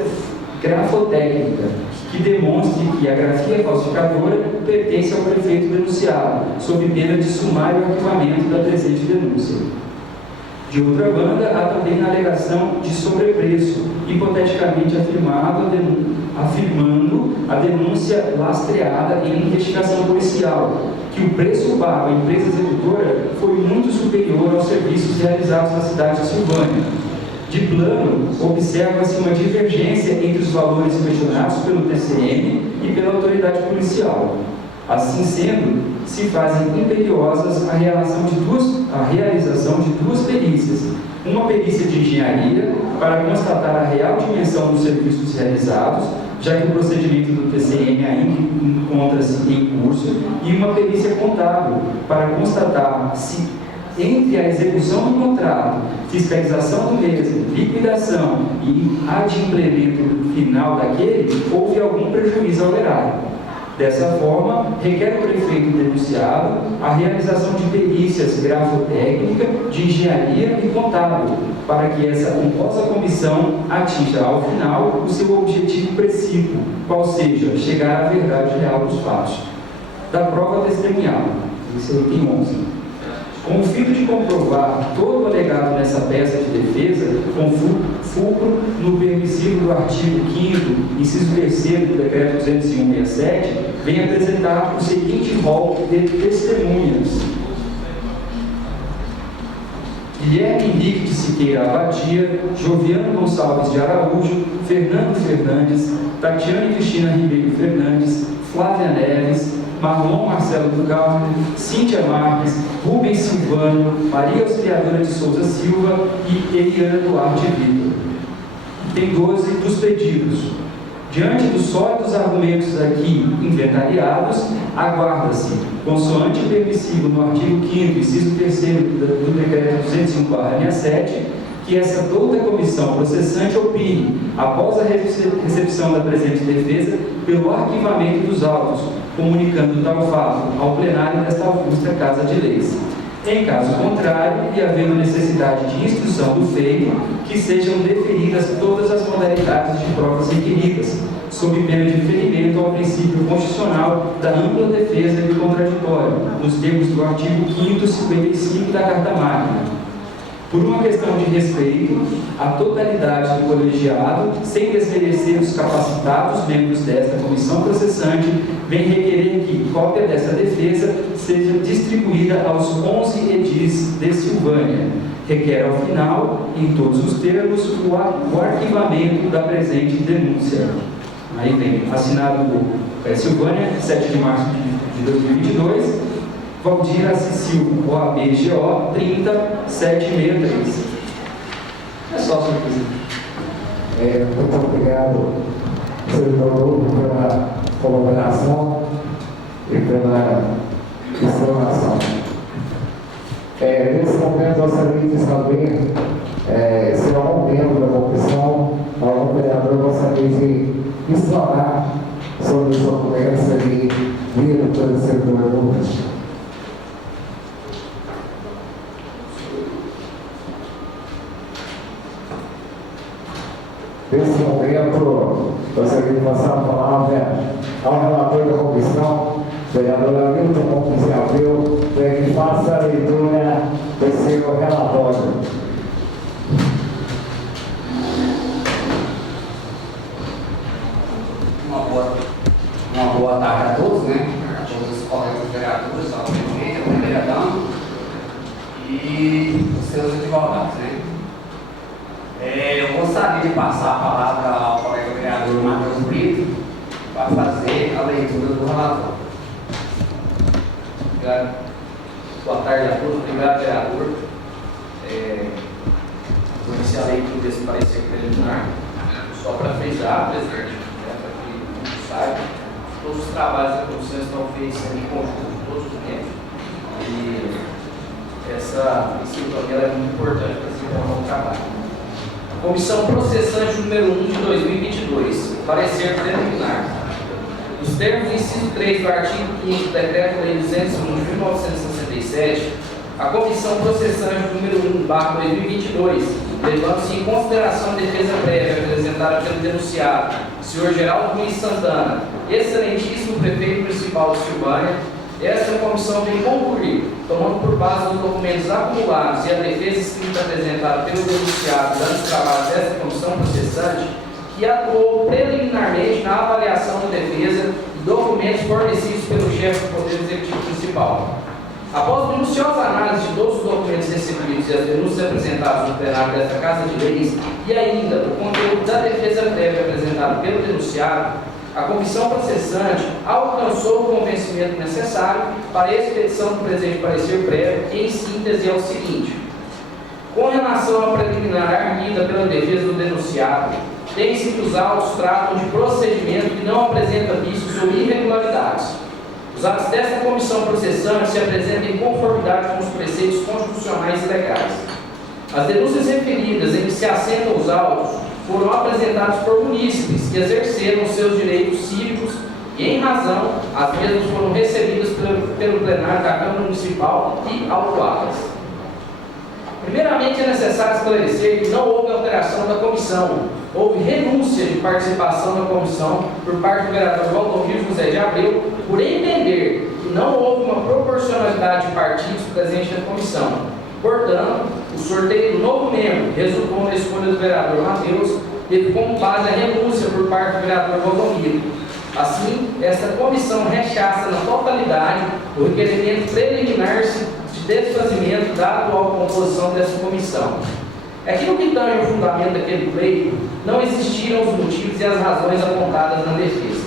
grafotécnica, que demonstre que a grafia falsificadora pertence ao prefeito denunciado, sob pena de sumário arquivamento da presente denúncia. De outra banda, há também a alegação de sobrepreço, hipoteticamente afirmando a denúncia lastreada em investigação policial, que o preço pago à empresa executora foi muito superior aos serviços realizados na cidade de Silvânia. De plano, observa-se uma divergência entre os valores questionados pelo TCM e pela autoridade policial. Assim sendo, se fazem imperiosas a realização de duas perícias. Uma perícia de engenharia, para constatar a real dimensão dos serviços realizados, já que o procedimento do TCM ainda encontra-se em curso, e uma perícia contábil, para constatar se, entre a execução do contrato, fiscalização do mesmo, liquidação e adimplemento final daquele, houve algum prejuízo ao erário. Dessa forma, requer o prefeito denunciado a realização de perícias grafotécnica, de engenharia e contábil, para que essa honrosa comissão atinja, ao final, o seu objetivo precípio, qual seja, chegar à verdade real dos fatos. Da prova testemunhal, esse é o item 11. Com o fim de comprovar todo o alegado nessa peça de defesa, com fulcro no permissivo do artigo 5º, inciso 3º do decreto 201/67, vem apresentar o seguinte rol de testemunhas: Guilherme Henrique de Siqueira Abadia, Joviano Gonçalves de Araújo, Fernando Fernandes, Tatiane Cristina Ribeiro Fernandes, Flávia Neves, Marlon Marcelo do Carmo, Cíntia Marques, Rubens Silvano, Maria Auxiliadora de Souza Silva e Eliana Duarte Vitor. Tem 12 dos pedidos. Diante dos sólidos argumentos aqui inventariados, aguarda-se, consoante permissivo no artigo 5º, inciso 3º do decreto 201/67, que essa douta comissão processante opine, após a recepção da presente defesa, pelo arquivamento dos autos, comunicando tal fato ao plenário desta augusta Casa de Leis. Em caso contrário, e havendo necessidade de instrução do feito, que sejam deferidas todas as modalidades de provas requeridas, sob pena de ferimento ao princípio constitucional da ampla defesa e do contraditório, nos termos do artigo 5º, 55 da Carta Magna. Por uma questão de respeito à totalidade do colegiado, sem desmerecer os capacitados membros desta comissão processante, vem requerer que cópia dessa defesa seja distribuída aos 11 edis de Silvânia. Requer, ao final, em todos os termos, o arquivamento da presente denúncia. Aí vem, assinado por Silvânia, 7 de março de 2022, Valdir Assis Silva, OAB-GO 30763. É só, senhor presidente. Muito obrigado, senhor Doutor, pela colaboração e pela explanação. Nesse momento, gostaria de saber se algum membro da comissão, algum vereador, gostaria de explanar sobre os documentos ali lidos pelo servidor público. Nesse momento, gostaria de passar a palavra ao relator da comissão, vereador Hamilton Montes Abreu, para que faça a leitura do seu relatório. Uma boa tarde a todos, né? A todos os colegas vereadores, ao prefeito, ao vereador e os seus advogados, né? Eu gostaria de passar a palavra ao colega vereador Matheus Brito para fazer a leitura do relatório. Obrigado. Boa tarde a todos. Obrigado, vereador. Vou iniciar a leitura desse parecer preliminar. Só para frisar, presidente, para que não saiba, todos os trabalhos da comissão estão feitos em conjunto, todos os membros. E essa sintonia é muito importante para desenvolver o trabalho. Comissão processante número 1 de 2022, parecer preliminar. Nos termos do inciso 3 do artigo 5º do Decreto-Lei 201 de 1967, a Comissão processante número 1/2022, levando-se em consideração a defesa prévia apresentada pelo denunciado, senhor Geraldo Luiz Santana, excelentíssimo prefeito municipal de Silvânia, esta comissão vem concluir, tomando por base os documentos acumulados e a defesa escrita apresentada pelo denunciado durante os trabalhos desta comissão processante, que atuou preliminarmente na avaliação da defesa e documentos fornecidos pelo chefe do Poder Executivo Municipal. Após minuciosa análise de todos os documentos recebidos e as denúncias apresentadas no plenário desta Casa de Leis e ainda o conteúdo da defesa prévia apresentada pelo denunciado, a comissão processante alcançou o convencimento necessário para a expedição do presente parecer prévio, que em síntese é o seguinte: com relação à preliminar arguida pela defesa do denunciado, tem-se que os autos tratam de procedimento que não apresenta vícios ou irregularidades. Os atos desta comissão processante se apresentam em conformidade com os preceitos constitucionais e legais. As denúncias referidas em que se assentam os autos foram apresentados por munícipes que exerceram seus direitos cívicos e, em razão, as mesmas foram recebidas pelo plenário da Câmara Municipal e autuadas. Primeiramente, é necessário esclarecer que não houve alteração da comissão. Houve renúncia de participação na comissão por parte do vereador Valdomiro José de Abreu, por entender que não houve uma proporcionalidade de partidos presentes na comissão. Portanto, o sorteio do novo membro resultou na escolha do vereador Matheus, teve como base a renúncia por parte do vereador Valdomiro. Assim, esta comissão rechaça na totalidade o requerimento preliminar de desfazimento da atual composição dessa comissão. É que no que tange o fundamento daquele pleito, não existiram os motivos e as razões apontadas na defesa.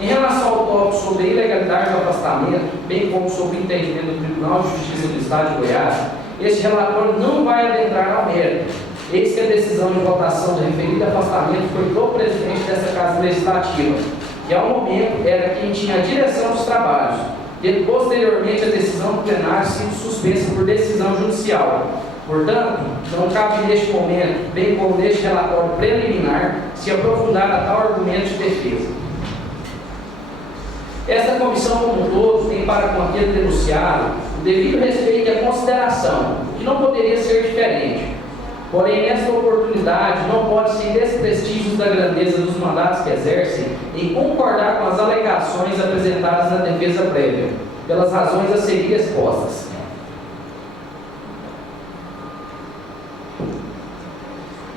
Em relação ao tópico sobre a ilegalidade do afastamento, bem como sobre o entendimento do Tribunal de Justiça do Estado de Goiás, este relatório não vai adentrar ao mérito. Eis que a decisão de votação do referido afastamento foi do presidente dessa Casa Legislativa, que ao momento era quem tinha a direção dos trabalhos, tendo posteriormente a decisão do plenário sido suspensa por decisão judicial. Portanto, não cabe neste momento, bem como neste relatório preliminar, se aprofundar a tal argumento de defesa. Esta comissão, como um todo, tem para com aquele denunciado o devido respeito e a consideração, que não poderia ser diferente. Porém, nesta oportunidade, não pode-se desprestígios da grandeza dos mandatos que exercem em concordar com as alegações apresentadas na defesa prévia, pelas razões a seguir expostas.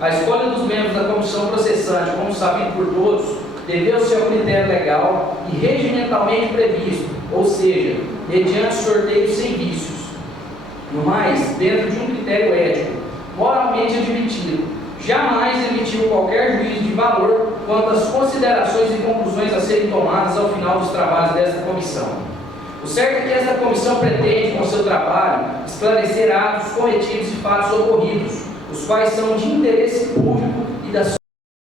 A escolha dos membros da comissão processante, como sabido por todos, deveu-se ao critério legal e regimentalmente previsto, ou seja, mediante sorteio sem vícios. No mais, dentro de um critério ético, moralmente admitido, jamais emitiu qualquer juízo de valor quanto às considerações e conclusões a serem tomadas ao final dos trabalhos desta comissão. O certo é que esta comissão pretende, com seu trabalho, esclarecer atos cometidos e fatos ocorridos, os quais são de interesse público e da sociedade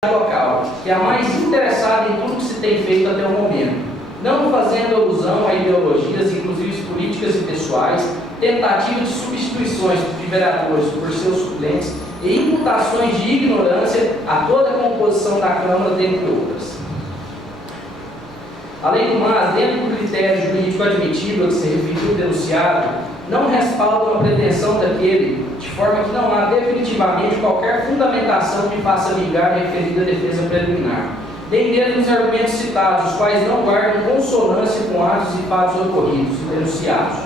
local, que é a mais interessada em tudo que se tem feito até o momento, não fazendo alusão a ideologias, inclusive políticas e pessoais, tentativa de substituições de vereadores por seus suplentes e imputações de ignorância a toda a composição da Câmara, dentre outras. Além do mais, dentro do critério jurídico admitido a que se referiu o denunciado, não respaldam a pretensão daquele, de forma que não há definitivamente qualquer fundamentação que faça ligar a referida defesa preliminar, nem mesmo os argumentos citados, os quais não guardam consonância com atos e fatos ocorridos e denunciados.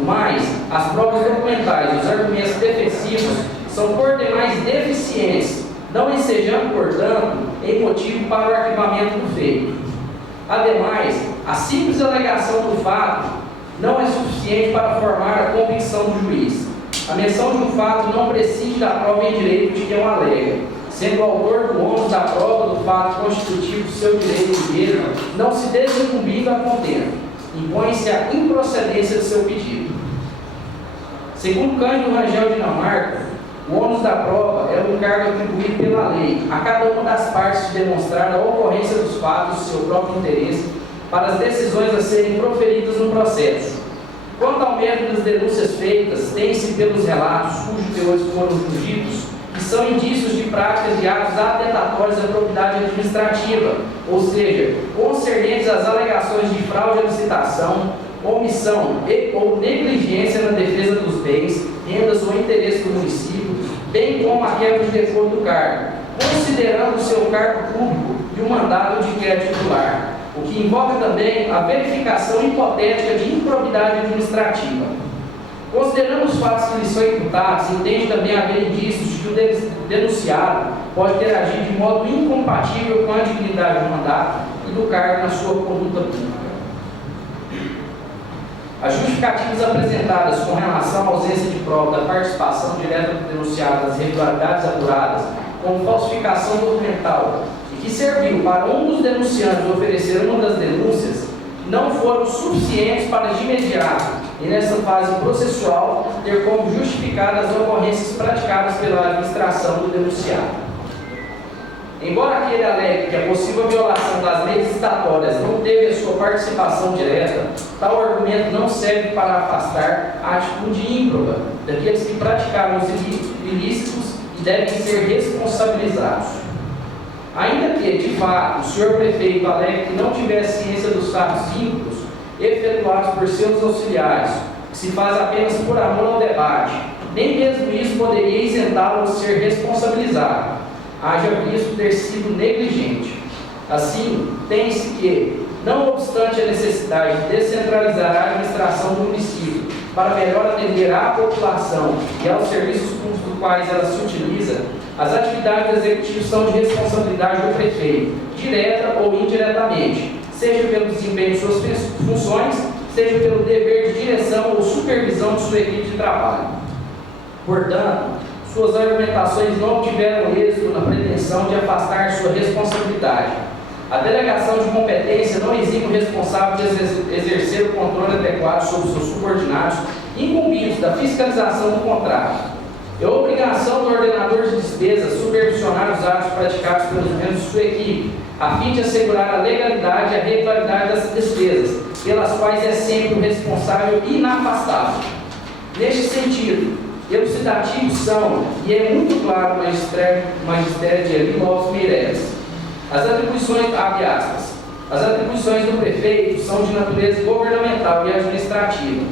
Mas, as provas documentais e os argumentos defensivos são por demais deficientes, não ensejando, portanto, em motivo para o arquivamento do feito. Ademais, a simples alegação do fato não é suficiente para formar a convicção do juiz. A menção de um fato não prescinde da prova em direito de quem o alega, sendo o autor do ônus da prova do fato constitutivo do seu direito mesmo, não se desincumbindo a contento, impõe-se a improcedência de seu pedido. Segundo Cândido Rangel Dinamarca, o ônus da prova é um encargo atribuído pela lei a cada uma das partes de demonstrar a ocorrência dos fatos do seu próprio interesse para as decisões a serem proferidas no processo. Quanto ao mérito das denúncias feitas, tem-se pelos relatos cujos teores foram jungidos, que são indícios de práticas de atos atentatórios à probidade administrativa, ou seja, concernentes às alegações de fraude à licitação, omissão e ou negligência na defesa dos bens, rendas ou interesse do município, bem como a quebra de decoro do cargo, considerando o seu cargo público e o mandado de que é titular, o que invoca também a verificação hipotética de improbidade administrativa. Considerando os fatos que lhe são imputados, entende também haver indícios de que o denunciado pode ter agido de modo incompatível com a dignidade do mandato e do cargo na sua conduta pública. As justificativas apresentadas com relação à ausência de prova da participação direta do denunciado nas irregularidades apuradas, como falsificação documental, e que serviu para um dos denunciantes oferecer uma das denúncias, não foram suficientes para de imediato, e nessa fase processual, ter como justificar as ocorrências praticadas pela administração do denunciado. Embora aquele alegue que a possível violação das leis estatórias não teve a sua participação direta, tal argumento não serve para afastar a atitude ímproba daqueles que praticaram os ilícitos e devem ser responsabilizados. Ainda que, de fato, o senhor prefeito alegue que não tivesse ciência dos fatos ímprobos efetuados por seus auxiliares, que se faz apenas por amor ao debate, nem mesmo isso poderia isentá-lo de ser responsabilizado, haja visto ter sido negligente. Assim, tem-se que, não obstante a necessidade de descentralizar a administração do município para melhor atender à população e aos serviços públicos dos quais ela se utiliza, as atividades do executivo são de responsabilidade do prefeito, direta ou indiretamente, seja pelo desempenho de suas funções, seja pelo dever de direção ou supervisão de sua equipe de trabalho. Portanto, suas argumentações não obtiveram êxito na pretensão de afastar sua responsabilidade. A delegação de competência não exime o responsável de exercer o controle adequado sobre seus subordinados, incumbidos da fiscalização do contrato. É obrigação do ordenador de despesas supervisionar os atos praticados pelos membros de sua equipe, a fim de assegurar a legalidade e a regularidade das despesas, pelas quais é sempre o responsável inafastável. Neste sentido, elucidativos são, e é muito claro o magistério de Eli Lopes Meireles, as atribuições, abre aspas, as atribuições do prefeito são de natureza governamental e administrativa.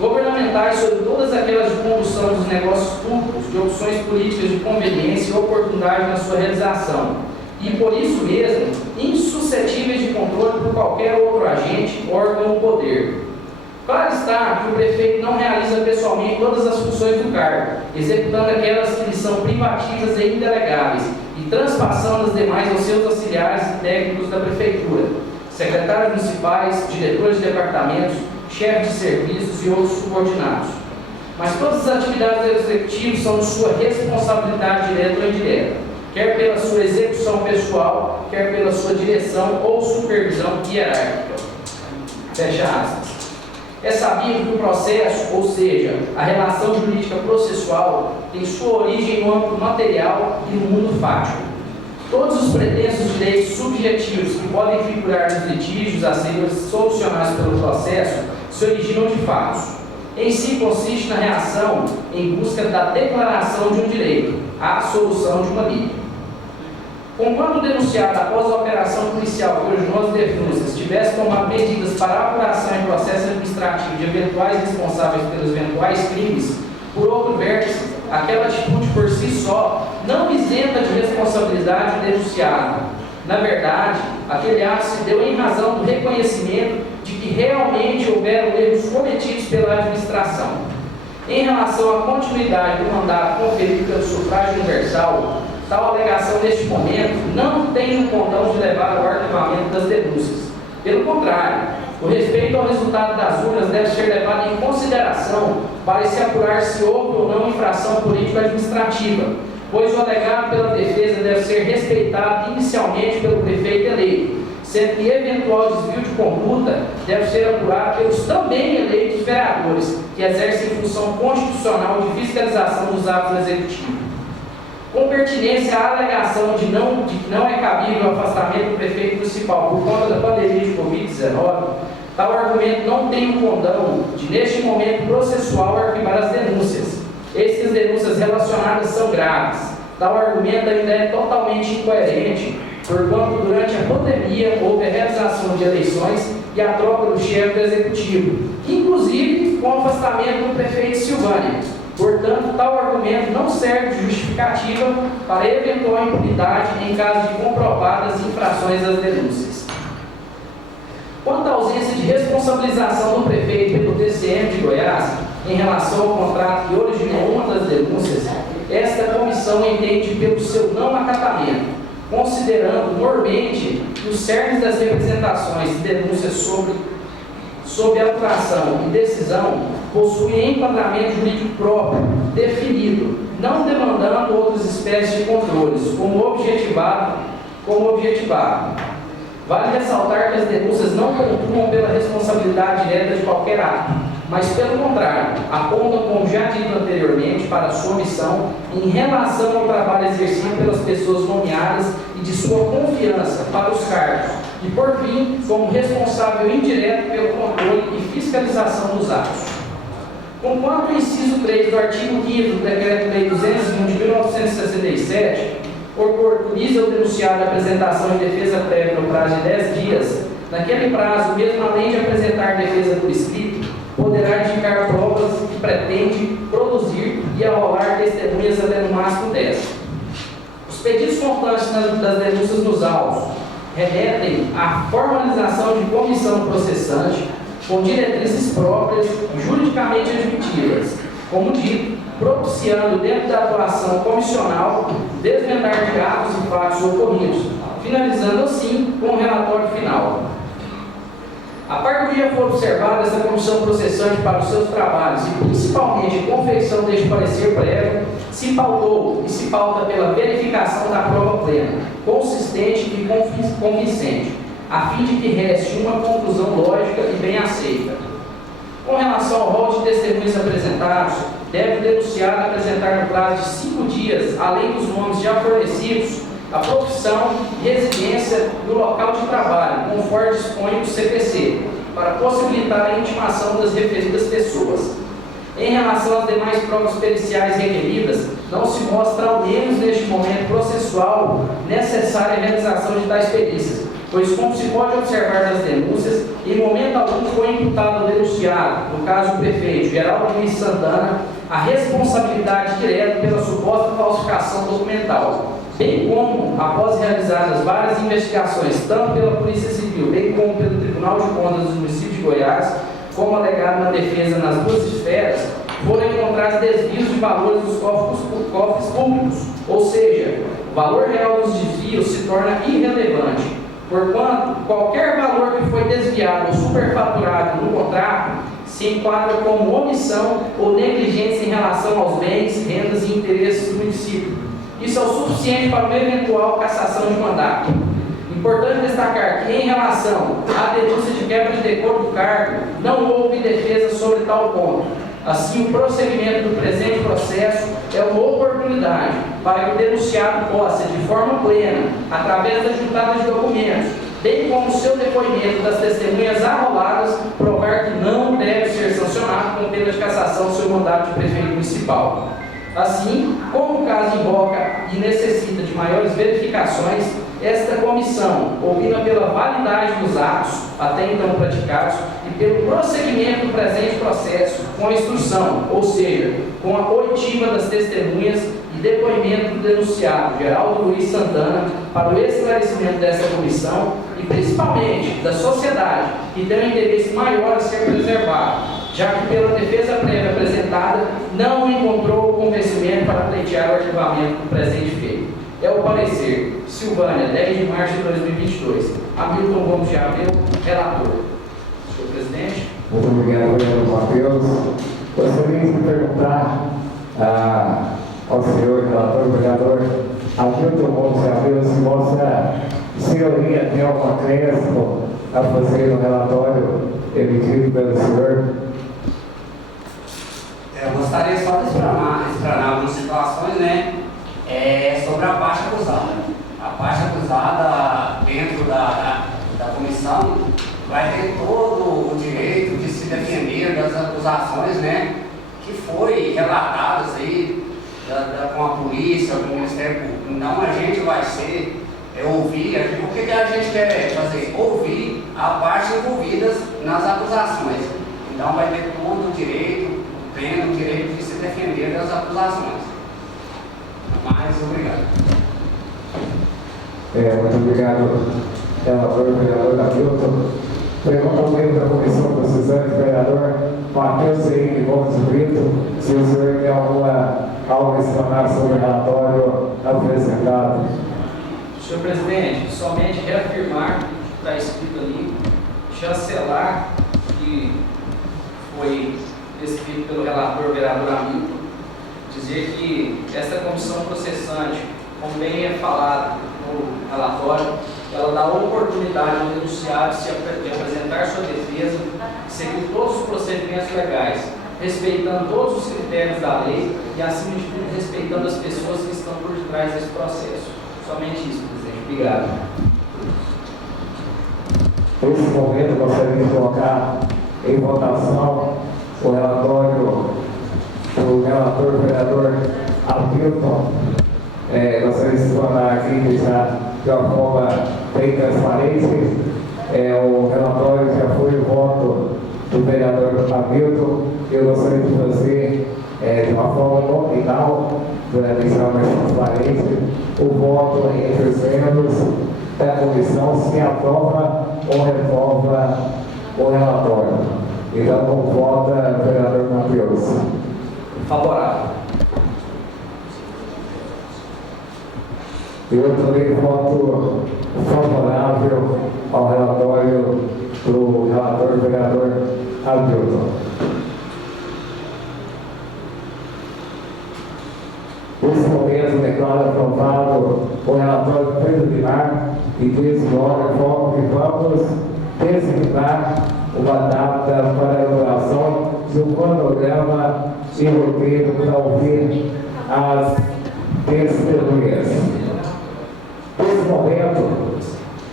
Governamentais sobre todas aquelas de condução dos negócios públicos, de opções políticas de conveniência e oportunidade na sua realização, e por isso mesmo, insuscetíveis de controle por qualquer outro agente, órgão ou poder. Claro está que o prefeito não realiza pessoalmente todas as funções do cargo, executando aquelas que lhe são privativas e indelegáveis, e transpassando as demais aos seus auxiliares e técnicos da prefeitura, secretários municipais, diretores de departamentos, chefes de serviços e outros subordinados. Mas todas as atividades do executivo são de sua responsabilidade direta ou indireta, quer pela sua execução pessoal, quer pela sua direção ou supervisão hierárquica. Fecha aspas. É sabido que o processo, ou seja, a relação jurídica processual, tem sua origem no âmbito material e no mundo fático. Todos os pretensos direitos subjetivos que podem figurar nos litígios a serem solucionados pelo processo se originam de fatos. Em si, consiste na reação em busca da declaração de um direito, à solução de uma lide. Conquanto o denunciado, após a operação policial que originou as denúncias, tivesse tomado medidas para a apuração em processo administrativo de eventuais responsáveis pelos eventuais crimes, por outro vértice, aquela atitude por si só não isenta de responsabilidade o denunciado. Na verdade, aquele ato se deu em razão do reconhecimento de que realmente houveram erros cometidos pela administração. Em relação à continuidade do mandato conferido pelo sufrágio universal, tal alegação neste momento não tem o condão de levar ao arquivamento das denúncias. Pelo contrário, o respeito ao resultado das urnas deve ser levado em consideração para se apurar se houve ou não infração político-administrativa, pois o alegado pela defesa deve ser respeitado inicialmente pelo prefeito eleito, sendo que eventual desvio de conduta deve ser apurado pelos também eleitos vereadores, que exercem função constitucional de fiscalização dos atos executivos. Com pertinência à alegação de que não é cabível o afastamento do prefeito municipal por conta da pandemia de Covid-19, tal argumento não tem o condão de, neste momento processual, arquivar as denúncias. Essas denúncias relacionadas são graves. Tal argumento ainda é totalmente incoerente, porquanto durante a pandemia houve a realização de eleições e a troca do chefe do executivo, inclusive com o afastamento do prefeito Silvânia. Portanto, tal argumento não serve de justificativa para eventual impunidade em caso de comprovadas infrações às denúncias. Quanto à ausência de responsabilização do prefeito pelo TCM de Goiás em relação ao contrato que originou uma das denúncias, esta comissão entende pelo seu não acatamento, considerando mormente que os cernes das representações e denúncias sob atuação e decisão possuem enquadramento jurídico próprio, definido, não demandando outras espécies de controles, como objetivado. Vale ressaltar que as denúncias não pontuam pela responsabilidade direta de qualquer ato, mas, pelo contrário, apontam, como já dito anteriormente, para a sua omissão em relação ao trabalho exercido pelas pessoas nomeadas e de sua confiança para os cargos, e, por fim, como responsável indireto pelo controle e fiscalização dos atos. Conquanto o inciso 3 do artigo 5º do Decreto-Lei 201 de 1967 oportuniza o denunciado a apresentação de defesa prévia no prazo de 10 dias, naquele prazo, mesmo além de apresentar defesa por escrito, poderá indicar provas que pretende produzir e arrolar testemunhas até no máximo 10. Os pedidos constantes das denúncias nos autos remetem à formalização de comissão processante com diretrizes próprias e juridicamente admitidas, como dito, propiciando dentro da atuação comissional desvendar de atos e fatos ocorridos, finalizando assim com o relatório final. A par do que já foi observado, essa comissão processante para os seus trabalhos e principalmente a confeição deste parecer prévio se pautou e se pauta pela verificação da prova plena, consistente e convincente, a fim de que reste uma conclusão lógica e bem aceita. Com relação ao rol de testemunhas apresentados, deve o denunciado apresentar no prazo de 5 dias, além dos nomes já fornecidos, a profissão e residência do local de trabalho, conforme dispõe o CPC, para possibilitar a intimação das referidas pessoas. Em relação às demais provas periciais requeridas, não se mostra, ao menos neste momento processual, necessária a realização de tais perícias, pois, como se pode observar nas denúncias, em momento algum foi imputado ao denunciado, no caso o prefeito Geraldo Luiz Santana, a responsabilidade direta pela suposta falsificação documental, bem como, após realizadas várias investigações, tanto pela Polícia Civil, bem como pelo Tribunal de Contas do município de Goiás, como alegado na defesa nas duas esferas, foram encontrados desvios de valores dos cofres públicos, ou seja, o valor real dos desvios se torna irrelevante, porquanto qualquer valor que foi desviado ou superfaturado no contrato se enquadra como omissão ou negligência em relação aos bens, rendas e interesses do município. Isso é o suficiente para uma eventual cassação de mandato. Importante destacar que, em relação à denúncia de quebra de decoro do cargo, não houve defesa sobre tal ponto. Assim, o prosseguimento do presente processo é uma oportunidade para que o denunciado possa, de forma plena, através da juntada de documentos, bem como o seu depoimento das testemunhas arroladas, provar que não deve ser sancionado com pena de cassação do seu mandato de prefeito municipal. Assim, como o caso invoca e necessita de maiores verificações, esta comissão opina pela validade dos atos até então praticados e pelo prosseguimento do presente processo com a instrução, ou seja, com a oitiva das testemunhas e depoimento do denunciado Geraldo Luiz Santana para o esclarecimento dessa comissão e principalmente da sociedade, que tem um interesse maior a ser preservado, já que pela defesa prévia apresentada não encontrou convencimento para pleitear o arquivamento do presente feito. É o parecer. Silvânia, 10 de março de 2022. Hamilton Gomes de Abreu, relator. Senhor presidente. Muito obrigado, vereador Matheus. Gostaria de perguntar ao senhor relator, vereador Hamilton Gomes de Abreu, se vossa senhoria tem alguma crença a fazer no relatório emitido pelo senhor? Eu gostaria só de explanar algumas situações, né? Sobre a parte acusada. A parte acusada, dentro da comissão, vai ter todo o direito de se defender das acusações, né? Que foi relatadas aí com a polícia, com o Ministério Público. Então a gente vai ser ouvir, o que a gente quer fazer? Ouvir a parte envolvidas nas acusações. Então vai ter todo o direito, tendo o direito de se defender das acusações. Mas obrigado. Muito obrigado, relator, vereador Hamilton. Pergunta ao membro da comissão processante, vereador Matheus Henrique Gomes Brito, se o senhor tem algo a explanar sobre o relatório apresentado. Senhor presidente, somente reafirmar o que está escrito ali, chancelar que foi descrito pelo relator, vereador Hamilton, dizer que essa comissão processante, como bem é falado no relatório, ela dá oportunidade ao denunciado de apresentar sua defesa, seguir todos os procedimentos legais, respeitando todos os critérios da lei e, acima de tudo, respeitando as pessoas que estão por detrás desse processo. Somente isso, presidente. Obrigado. Nesse momento, gostaria de colocar em votação o relatório do relator vereador Hamilton. Gostaria de explanar aqui que já de uma forma bem transparente. O relatório já foi o voto do vereador Hamilton. Eu gostaria de fazer de uma forma nominal, para deixar mais transparente, o voto entre os membros da comissão se aprova ou reprova o relatório. Então, como vota o vereador Matheus? Favorável. Eu também voto favorável ao relatório do relator vereador Hamilton. Nesse momento, declaro aprovado o relatório preliminar e desenvolve a forma que vamos designar uma data para a elaboração de um cronograma e roteiro para ouvir as testemunhas. Nesse momento,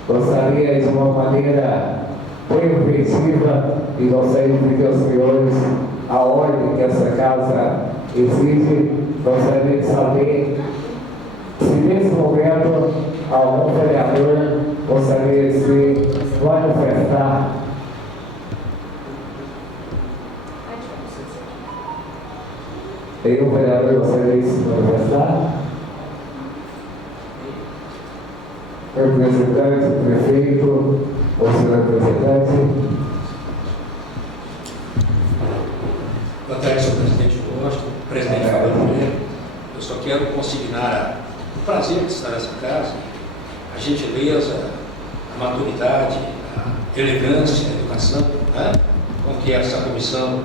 gostaria de uma maneira bem objetiva e gostaria de pedir aos senhores a ordem que essa casa exige. Gostaria de saber se nesse momento algum vereador gostaria de se manifestar. Nenhum vereador gostaria de se manifestar? Representante, prefeito, ou senhor representante? Boa tarde, senhor presidente Costa, presidente Fábio Moreira. Eu só quero consignar o prazer de estar nessa casa, a gentileza, a maturidade, a elegância, a educação, né? Com que essa comissão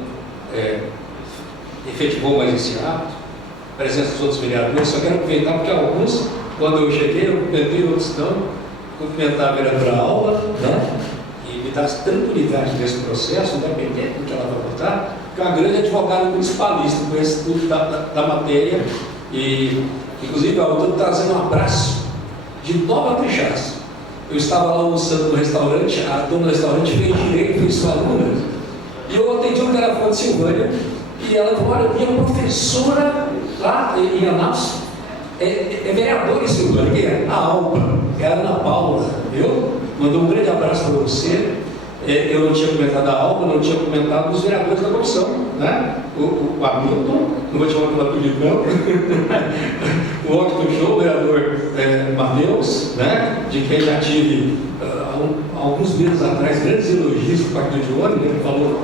efetivou mais esse ato, a presença dos outros vereadores. Só quero aproveitar porque alguns, quando eu cheguei, eu cumprimentei, outros não, cumprimentar a vereadora Aula, né? E me dar tranquilidade desse processo, independente do que ela vai votar, porque é uma grande advogada municipalista, conhece tudo da matéria, e inclusive eu estou trazendo um abraço de Nova Cachaça. Eu estava lá almoçando no restaurante, a dona do restaurante fez direito, fez sua aluna, e eu atendi um telefone de Silvânia, e ela falou: olha, minha professora lá em Anápolis é vereadora em Silvânia, que é a Alba, é a Ana Paula, viu? Mandou um grande abraço para você. Eu não tinha comentado a Alba, não tinha comentado os vereadores da comissão, né? O Hamilton, não vou te falar pelo apelido não, o Octo Show, o vereador Matheus, né? De quem já tive alguns meses atrás grandes elogios do Partido de Ônibus, ele falou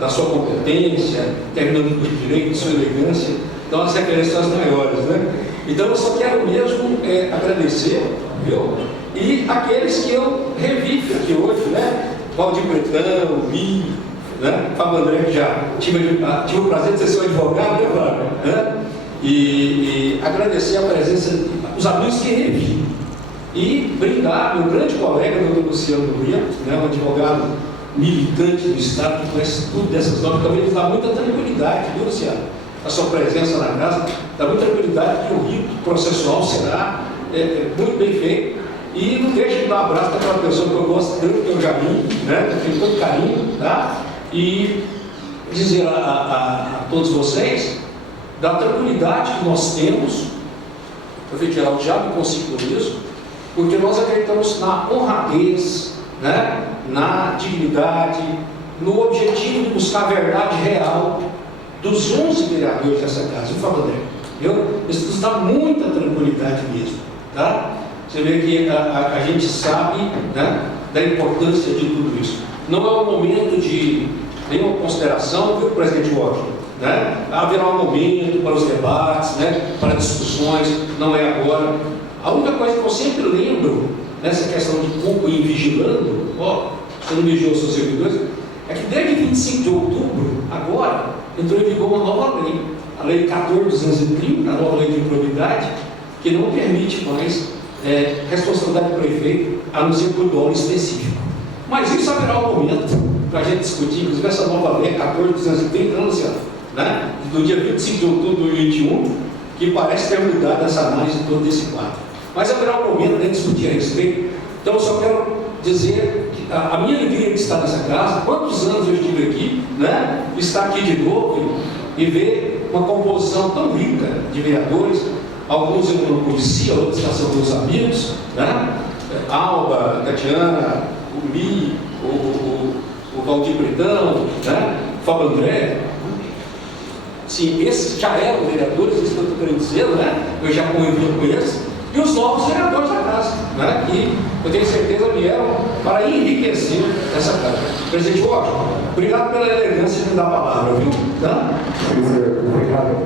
da sua competência, terminando com direito, sua elegância. Então as referências são as maiores, né? Então eu só quero mesmo agradecer, viu? E aqueles que eu revi aqui hoje, né? Valdir Pretão, Bi, né? Fábio André, que já tive o prazer de ser seu advogado, né, Fábio? Né? E agradecer a presença, os amigos que revi. E brindar meu grande colega, doutor Luciano Ria, né? Um advogado militante do Estado, que conhece tudo dessas normas, também nos dá muita tranquilidade, viu, Luciano? A sua presença na casa dá muita tranquilidade que o rito processual será muito bem feito. E não deixe de dar um abraço para aquela pessoa que eu gosto tanto, que é o Jamin, né? Eu tenho tanto carinho, tá? E dizer a todos vocês da tranquilidade que nós temos. O prefeito Geraldo já me considerou isso, porque nós acreditamos na honradez, né? Na dignidade, no objetivo de buscar a verdade real dos 11 vereadores dessa casa, por favor, isso nos dá muita tranquilidade mesmo, tá? Você vê que a gente sabe, né, da importância de tudo isso. Não é um momento de nenhuma consideração, viu, presidente Washington? Né? Haverá um momento para os debates, né? Para discussões, não é agora. A única coisa que eu sempre lembro nessa questão de culpa e vigilando, você não vigiou os seus servidores, é que desde 25 de outubro, agora, entrou em vigor uma nova lei, a Lei 14.230, a nova lei de improbidade, que não permite mais responsabilidade do prefeito, a não ser por dolo específico. Mas isso haverá um momento para a gente discutir, inclusive essa nova lei 14.230, Luciano, né? Do dia 25 de outubro de 2021, que parece ter mudado essa análise de todo esse quadro. Mas haverá um momento de discutir a respeito. Então eu só quero dizer que a minha alegria de estar nessa casa, quantos anos eu estive aqui, né? Estar aqui de novo e ver uma composição tão rica de vereadores, alguns eu não conhecia, outros já são meus amigos, né? Alba, Tatiana, o Mi, o Valdir Bretão, né? Fábio André. Sim, esses já eram vereadores, isso que eu estou querendo dizer, né? Eu já convivi com eles. E os novos vereadores da casa, né? Que eu tenho certeza vieram para enriquecer essa casa. Presidente Washington, obrigado pela elegância de me dar a palavra, viu? Tá? Sim, senhor. Obrigado.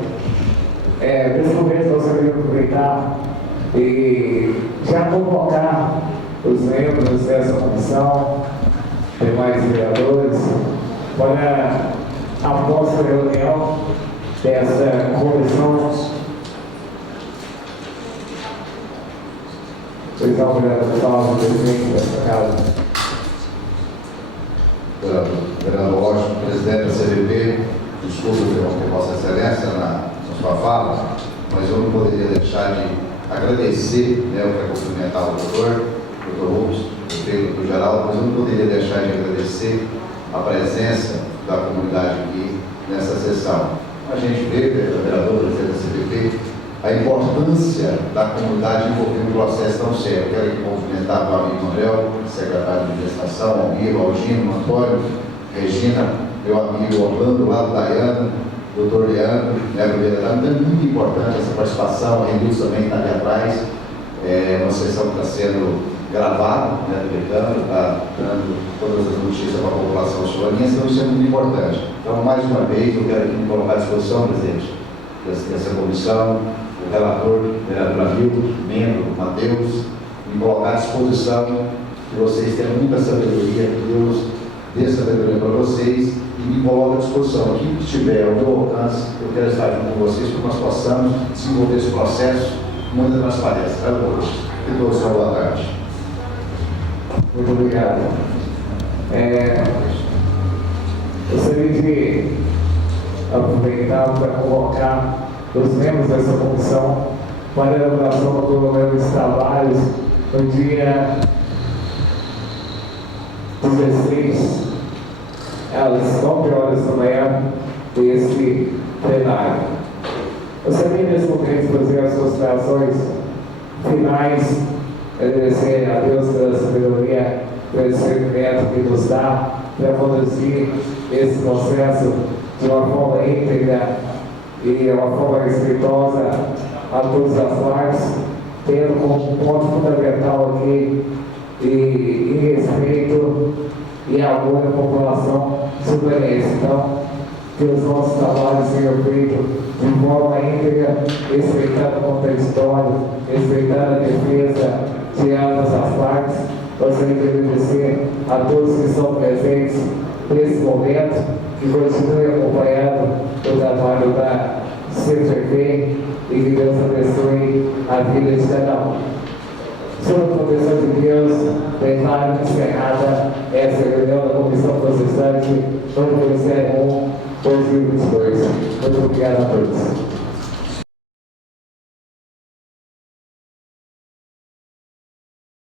Nesse momento, nós queremos aproveitar e já convocar os membros dessa comissão, demais vereadores, para a próxima reunião dessa comissão. Pois não, vereador Paulo, presidente dessa casa. Vereador Washington, presidente da CVP, desculpe interromper Vossa Excelência na sua fala, mas eu não poderia deixar de agradecer, né, eu quero cumprimentar o doutor Rubens, prefeito do Geral, mas eu não poderia deixar de agradecer a presença da comunidade aqui nessa sessão. A gente vê, vereador, presidente da CVP, a importância da comunidade envolvida no processo tão sério. Eu quero aqui cumprimentar o amigo Manuel, secretário de Gestação, Almir, Algino, Antônio, Regina, meu amigo Orlando, lá do Daiano, doutor Leandro, vereador. É muito importante essa participação, a Renilson também está ali atrás. É uma sessão que está sendo gravada, né, está dando todas as notícias para a população sul-aliense, então isso é muito importante. Então, mais uma vez, eu quero aqui me colocar à disposição, presidente, dessa comissão, o relator, o vereador Hamilton, membro, Matheus, me colocar à disposição, que vocês tenham muita sabedoria, que Deus dê sabedoria para vocês, e me coloco à disposição. Aqui que estiver ao meu alcance, eu quero estar junto com vocês, para que nós possamos desenvolver esse processo com muita transparência. Que todos tenham boa tarde. Muito obrigado. Gostaria de aproveitar para convocar os membros dessa comissão para a elaboração do cronograma dos trabalhos no dia 16, às 9 horas da manhã, desse plenário. Eu gostaria nesse momento de fazer as considerações finais, agradecer a Deus pela sabedoria, pelo discernimento que nos dá para conduzir esse processo de uma forma íntegra e uma forma respeitosa a todas as partes, tendo como ponto fundamental aqui e respeito e amor à população sul-aliense. Então, que os nossos trabalhos sejam feitos de forma íntegra, respeitando o contraditório, respeitando a defesa de ambas as partes. Gostaria de agradecer a todos que estão presentes nesse momento, que continuem acompanhando o trabalho da CVP e que Deus abençoe a vida de cada um. Sob a proteção de Deus, declaro encerrada essa reunião da Comissão Processante no Ministério 1, 2022. Muito obrigado a todos.